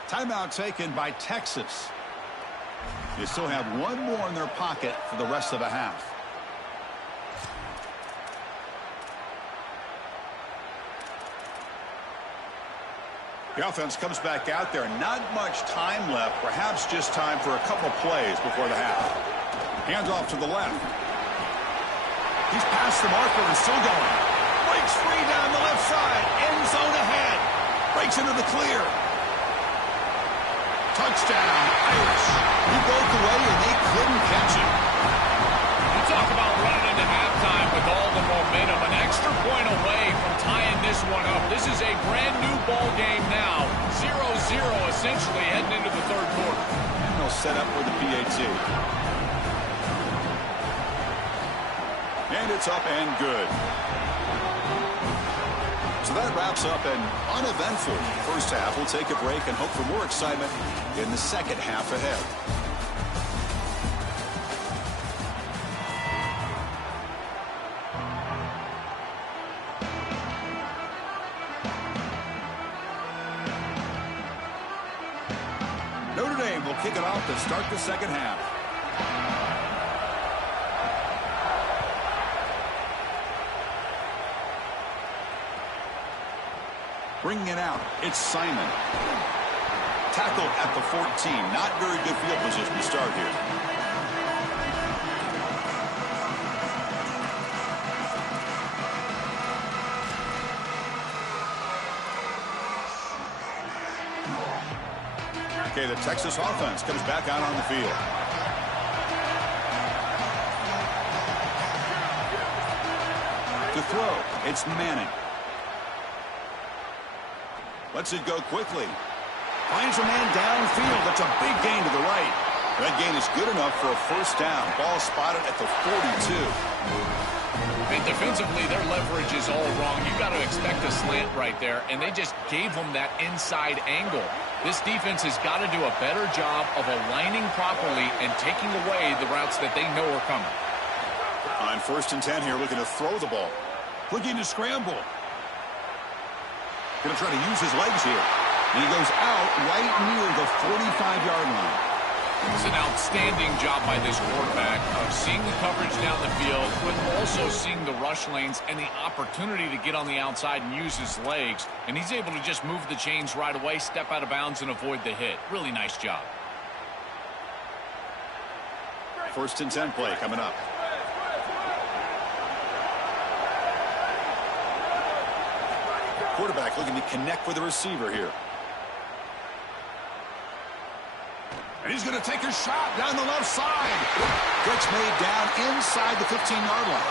Timeout taken by Texas. They still have 1 more in their pocket for the rest of the half. The offense comes back out there. Not much time left. Perhaps just time for a couple plays before the half. Hands off to the left. He's past the marker and still going. Breaks free down the left side. End zone ahead. Breaks into the clear. Touchdown, Irish. He broke away and they couldn't catch him. You talk about running into halftime with all the momentum. An extra point away from tying this one up. This is a brand new ball game now. 0-0 essentially heading into the 3rd quarter. And they'll set up for the PAT. And it's up and good. So that wraps up an uneventful first half. We'll take a break and hope for more excitement in the second half ahead. Notre Dame will kick it off to start the second half. Bringing it out, it's Simon. Tackled at the 14. Not very good field position to start here. Okay, the Texas offense comes back out on the field. To throw, it's Manning. Lets it go quickly. Finds a man downfield. That's a big gain to the right. That gain is good enough for a first down. Ball spotted at the 42. And defensively, their leverage is all wrong. You've got to expect a slant right there, and they just gave them that inside angle. This defense has got to do a better job of aligning properly and taking away the routes that they know are coming. On 1st and 10 here, looking to throw the ball. Looking to scramble. Going to try to use his legs here. And he goes out right near the 45-yard line. It's an outstanding job by this quarterback of seeing the coverage down the field, but also seeing the rush lanes and the opportunity to get on the outside and use his legs. And he's able to just move the chains right away, step out of bounds, and avoid the hit. Really nice job. 1st and 10 play coming up. Quarterback looking to connect with the receiver here. And he's going to take a shot down the left side. Catch made down inside the 15-yard line.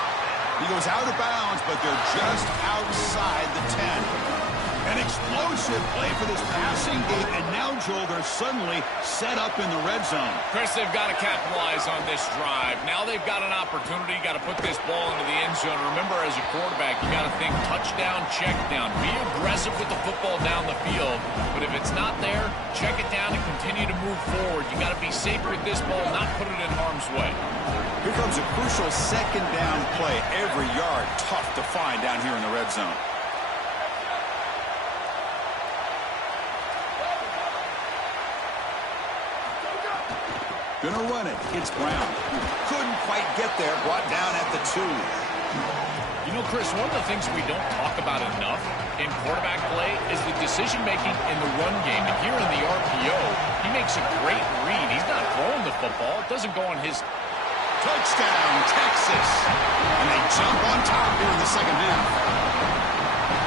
He goes out of bounds, but they're just outside the 10. An explosive play for this passing game, and now, Joel, they're suddenly set up in the red zone. Chris, they've got to capitalize on this drive. Now they've got an opportunity. Got to put this ball into the end zone. Remember, as a quarterback, you got to think touchdown, check down. Be aggressive with the football down the field. But if it's not there, check it down and continue to move forward. You got to be safe with this ball, not put it in harm's way. Here comes a crucial second down play. Every yard tough to find down here in the red zone. Gonna run it. It's Brown. Couldn't quite get there. Brought down at the 2. You know, Chris, one of the things we don't talk about enough in quarterback play is the decision-making in the run game. And here in the RPO, he makes a great read. He's not throwing the football. It doesn't go on his... Touchdown, Texas. And they jump on top here in the second half.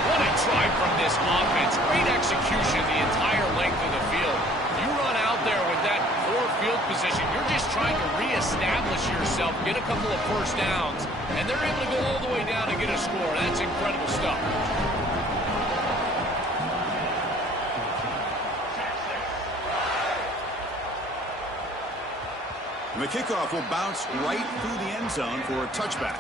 What a try from this offense. Great execution the entire length of the field. You run out there with that poor field position. You're just trying to reestablish yourself, get a couple of first downs, and they're able to go all the way down and get a score. That's incredible stuff. And the kickoff will bounce right through the end zone for a touchback.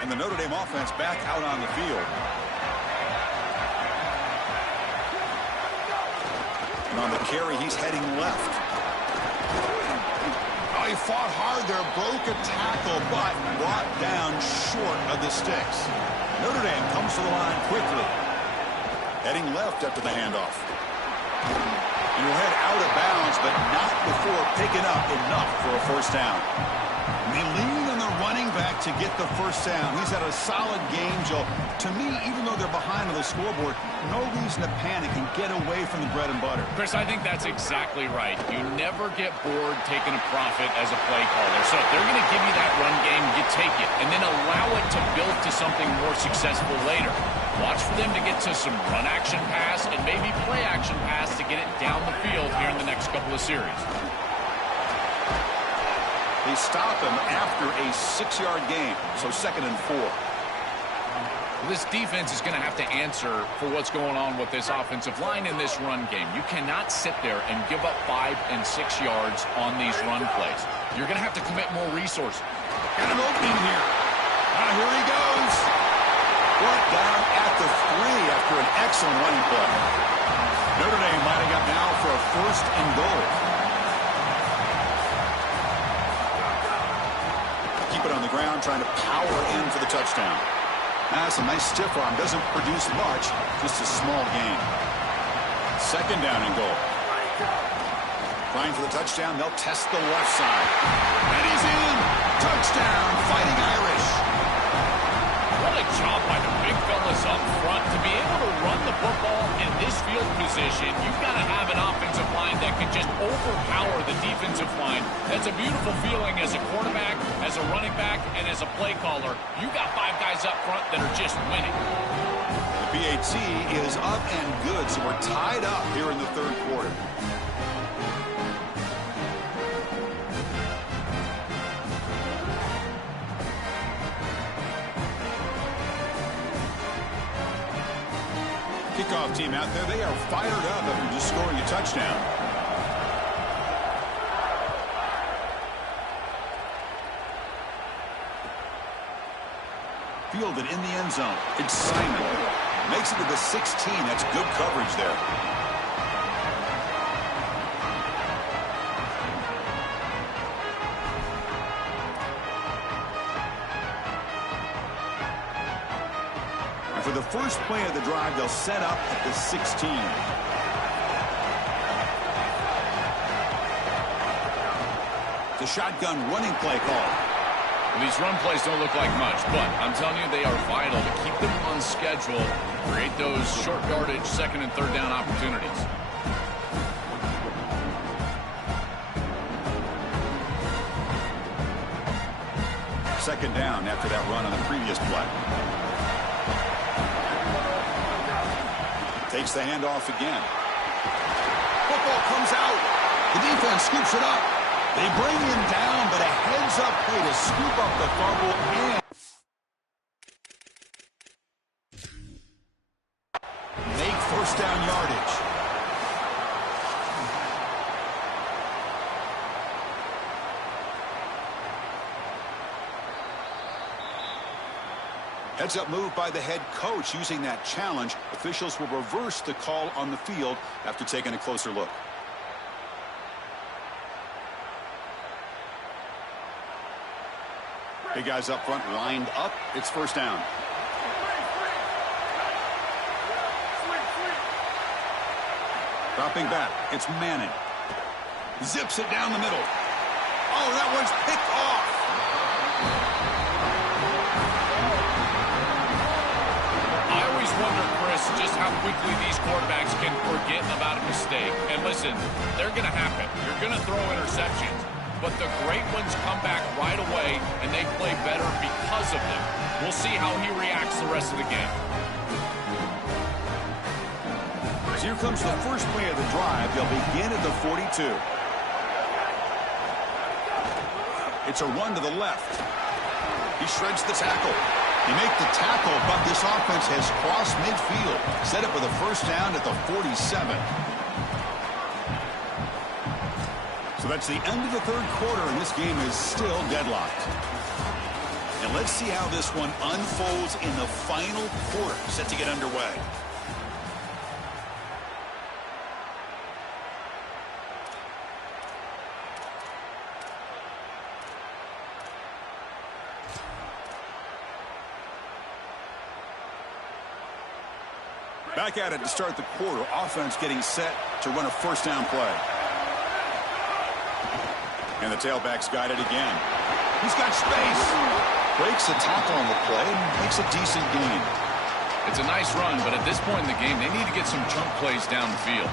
And the Notre Dame offense back out on the field. And on the carry, he's heading left. Oh, he fought hard there, broke a tackle, but brought down short of the sticks. Notre Dame comes to the line quickly. Heading left after the handoff. And will head out of bounds, but not before picking up enough for a first down. And they lean on the running back to get the first down. He's had a solid game, Joe. To me, even though they're behind on the scoreboard, no reason to panic and get away from the bread and butter. Chris, I think that's exactly right. You never get bored taking a profit as a play caller. So if they're going to give you that run game, you take it, and then allow it to build to something more successful later. Watch for them to get to some run action pass and maybe play action pass to get it down the field here in the next couple of series. They stop him after a 6-yard gain, so 2nd and 4. This defense is going to have to answer for what's going on with this offensive line in this run game. You cannot sit there and give up 5 and 6 yards on these run plays. You're going to have to commit more resources. Got an opening here. Here he goes. Brought down at the 3 after an excellent running play. Notre Dame lining up now for a 1st and goal. Keep it on the ground, trying to power in for the touchdown. That's a nice stiff arm. Doesn't produce much, just a small gain. 2nd down and goal. Trying for the touchdown. They'll test the left side. And he's in. Touchdown, Fighting Irish. What a job by the big fellas up front. To be able to run the football in this field position, you've got to have an offensive line that can just overpower the defensive line. That's a beautiful feeling as a quarterback, as a running back, and as a play caller. You got 5 guys up front that are just winning. The PAT is up and good, so we're tied up here in the 3rd quarter. Kickoff team out there, they are fired up after just scoring a touchdown. Fielded in the end zone. It's Simon. Makes it to the 16. That's good coverage there. For the first play of the drive, they'll set up at the 16. The shotgun running play call. These run plays don't look like much, but I'm telling you, they are vital to keep them on schedule, create those short yardage second and third down opportunities. Second down after that run on the previous play. Takes the handoff again. Football comes out. The defense scoops it up. They bring him down, but a heads-up play to scoop up the fumble and make first down yardage. Heads-up move by the head coach using that challenge. Officials will reverse the call on the field after taking a closer look. Big guys up front lined up. It's first down. Dropping back. It's Manning. Zips it down the middle. Oh, that one's picked off. I always wonder, Chris, just how quickly these quarterbacks can forget about a mistake. And listen, they're going to happen. You're going to throw interceptions. But the great ones come back right away, and they play better because of them. We'll see how he reacts the rest of the game. So here comes the first play of the drive. They'll begin at the 42. It's a run to the left. He shreds the tackle. He makes the tackle, but this offense has crossed midfield. Set up with a first down at the 47. So that's the end of the third quarter, and this game is still deadlocked. And let's see how this one unfolds in the final quarter, set to get underway. Back at it to start the quarter. Offense getting set to run a first down play. And the tailback's got it again. He's got space. Breaks a tackle on the play and makes a decent gain. It's a nice run, but at this point in the game, they need to get some chunk plays down the field.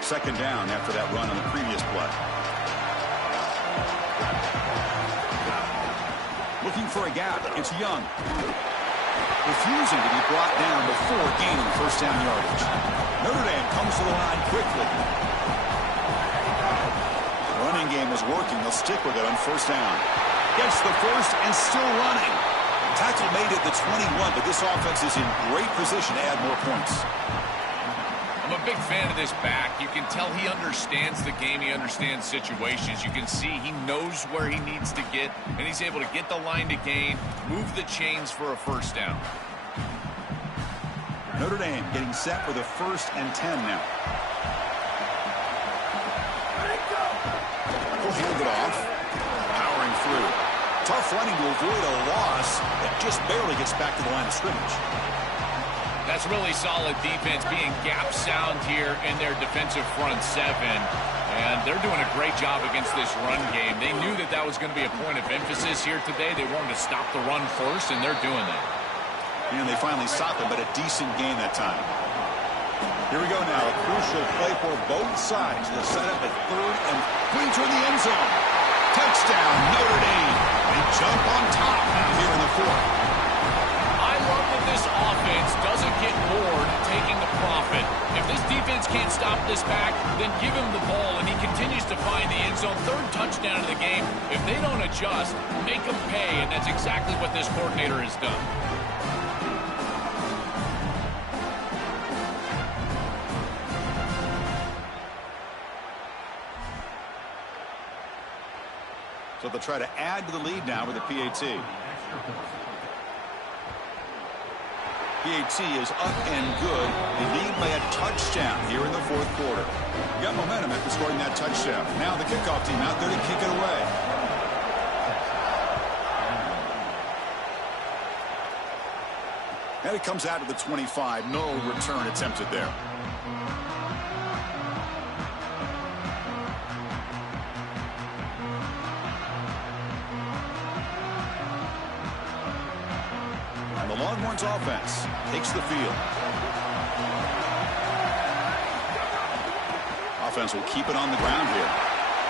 Second down after that run on the previous play. Looking for a gap. It's Young. Refusing to be brought down before gaining first down yardage. Notre Dame comes to the line quickly. Running game is working. They'll stick with it on first down. Gets the first and still running. Tackle made at the 21, but this offense is in great position to add more points. I'm a big fan of this back. You can tell he understands the game. He understands situations. You can see he knows where he needs to get, and he's able to get the line to gain, move the chains for a first down. Notre Dame getting set with a first and 10 now. He'll hand it off. Powering through. Tough running to avoid a loss that just barely gets back to the line of scrimmage. That's really solid defense, being gap sound here in their defensive front seven. And they're doing a great job against this run game. They knew that that was going to be a point of emphasis here today. They wanted to stop the run first, and they're doing that. And they finally stop it, but a decent gain that time. Here we go now. A crucial play for both sides. They'll set up at third and three toward the end zone. Touchdown, Notre Dame. They jump on top now here in the fourth. I love that this offense doesn't get bored taking the profit. If this defense can't stop this back, then give him the ball, and he continues to find the end zone. Third touchdown of the game. If they don't adjust, make them pay, and that's exactly what this coordinator has done. So they'll try to add to the lead now with a PAT. PAT is up and good. They lead by a touchdown here in the fourth quarter. Got momentum after scoring that touchdown. Now the kickoff team out there to kick it away. And it comes out to the 25. No return attempted there. And the Longhorns offense takes the field. Offense will keep it on the ground here.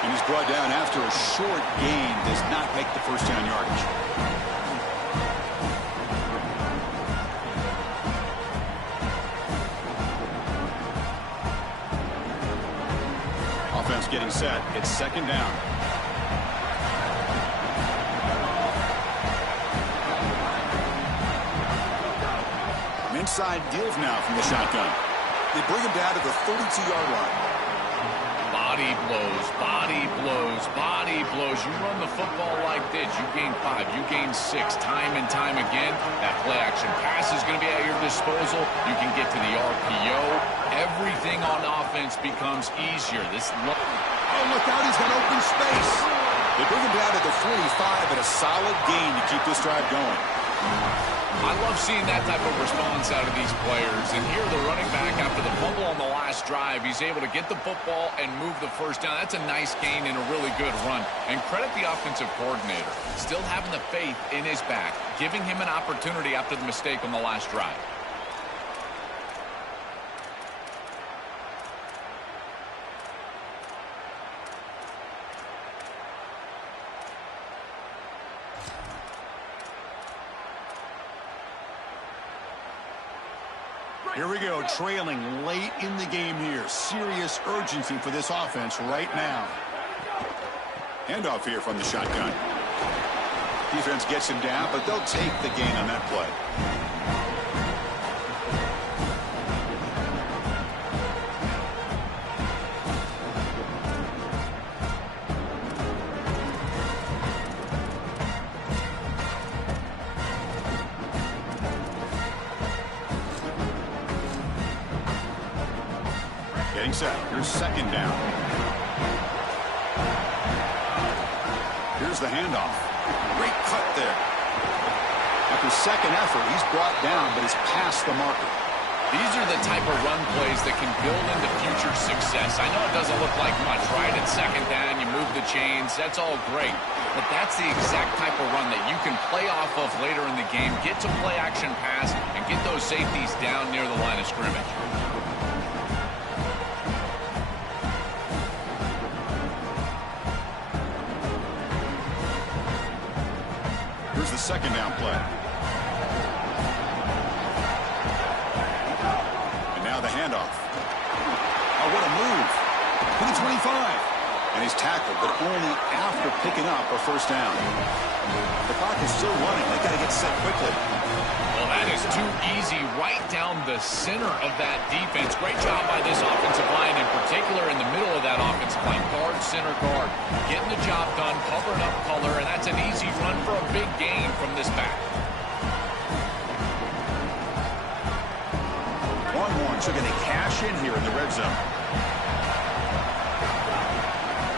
And he's brought down after a short gain. Does not make the first down yardage. Offense getting set. It's second down. An inside deals now from the shotgun. They bring him down to the 32-yard line. Body blows, body blows, body blows. You run the football like this, you gain 5, you gain 6, time and time again. That play action pass is going to be at your disposal. You can get to the RPO. Everything on offense becomes easier. Oh, look out, he's got open space. They bring him down to the 45 and a solid gain to keep this drive going. I love seeing that type of response out of these players. And here the running back, after the fumble on the last drive, he's able to get the football and move the first down. That's a nice gain and a really good run. And credit the offensive coordinator. Still having the faith in his back, giving him an opportunity after the mistake on the last drive. Here we go, trailing late in the game here. Serious urgency for this offense right now. Handoff here from the shotgun. Defense gets him down, but they'll take the gain on that play. Getting set. Here's second down. Here's the handoff. Great cut there. After second effort, he's brought down, but he's past the marker. These are the type of run plays that can build into future success. I know it doesn't look like much, right? It's second down, you move the chains, that's all great. But that's the exact type of run that you can play off of later in the game, get to play action pass, and get those safeties down near the line of scrimmage. Here's the second down play. And now the handoff. Oh, what a move. To the 25. And he's tackled, but only after picking up a first down. The clock is still running. They got to get set quickly. Well, that is too easy right down the center of that defense. Great job by this offensive line, in particular in the middle of that offensive line. Guard, center guard. Getting the job done, covering up color, and that's an easy run for a big gain from this back. Longhorns are going to cash in here in the red zone.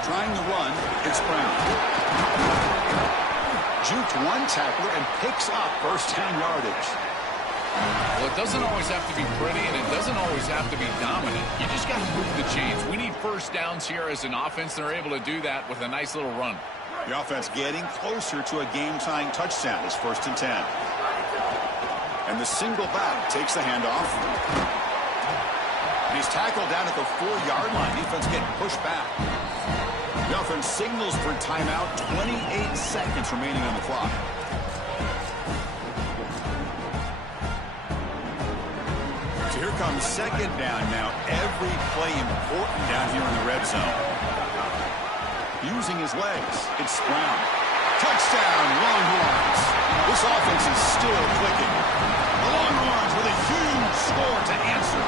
Trying to run, it's Brown. Juked one tackler and picks up first down yardage. Well, it doesn't always have to be pretty, and it doesn't always have to be dominant. You just got to move the chains. We need first downs here as an offense, and they're able to do that with a nice little run. The offense getting closer to a game-tying touchdown. It's 1st and 10. And the single back takes the handoff. And he's tackled down at the 4-yard line. Defense getting pushed back. The offense signals for timeout. 28 seconds remaining on the clock. So here comes second down now. Every play important down here in the red zone. Using his legs, it's Brown. Touchdown, Longhorns. This offense is still clicking. The Longhorns with a huge score to answer.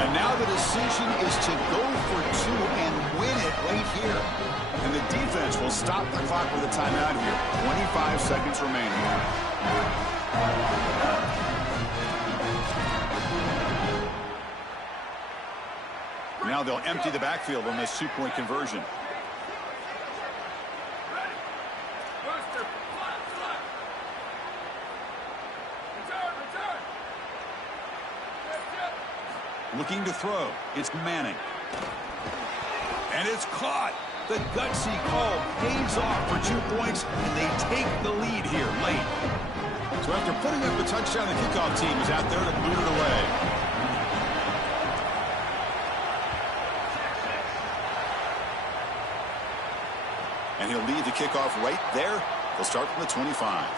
And now the decision is to go for 2 and win it right here. And the defense will stop the clock with a timeout here. 25 seconds remaining. Now they'll empty the backfield on this 2-point conversion. Looking to throw. It's Manning. And it's caught. The gutsy call pays off for 2 points, and they take the lead here late. So after putting up the touchdown, the kickoff team is out there to boot it away. And he'll lead the kickoff right there. He'll start from the 25.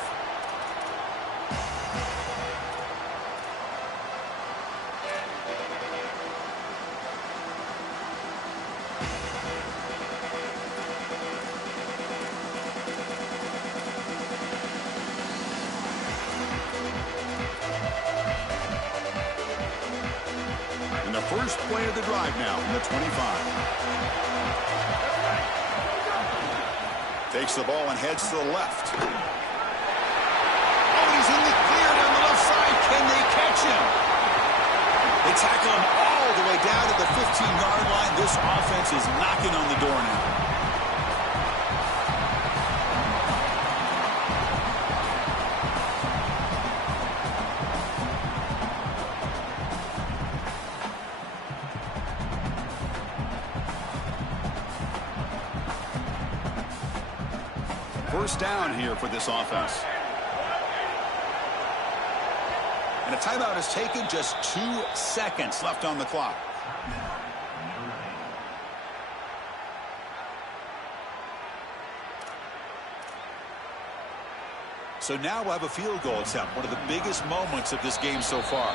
And the first play of the drive now from the 25. Takes the ball and heads to the left. Oh, he's in the clear down the left side. Can they catch him? They tackle him all the way down to the 15-yard line. This offense is knocking on the door now. First down here for this offense. And a timeout is taken, just 2 seconds left on the clock. So now we'll have a field goal attempt, one of the biggest moments of this game so far.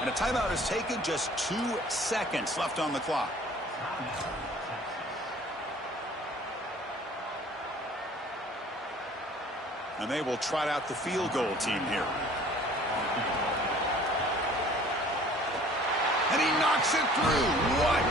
And a timeout is taken, just 2 seconds left on the clock. And they will trot out the field goal team here. And he knocks it through. What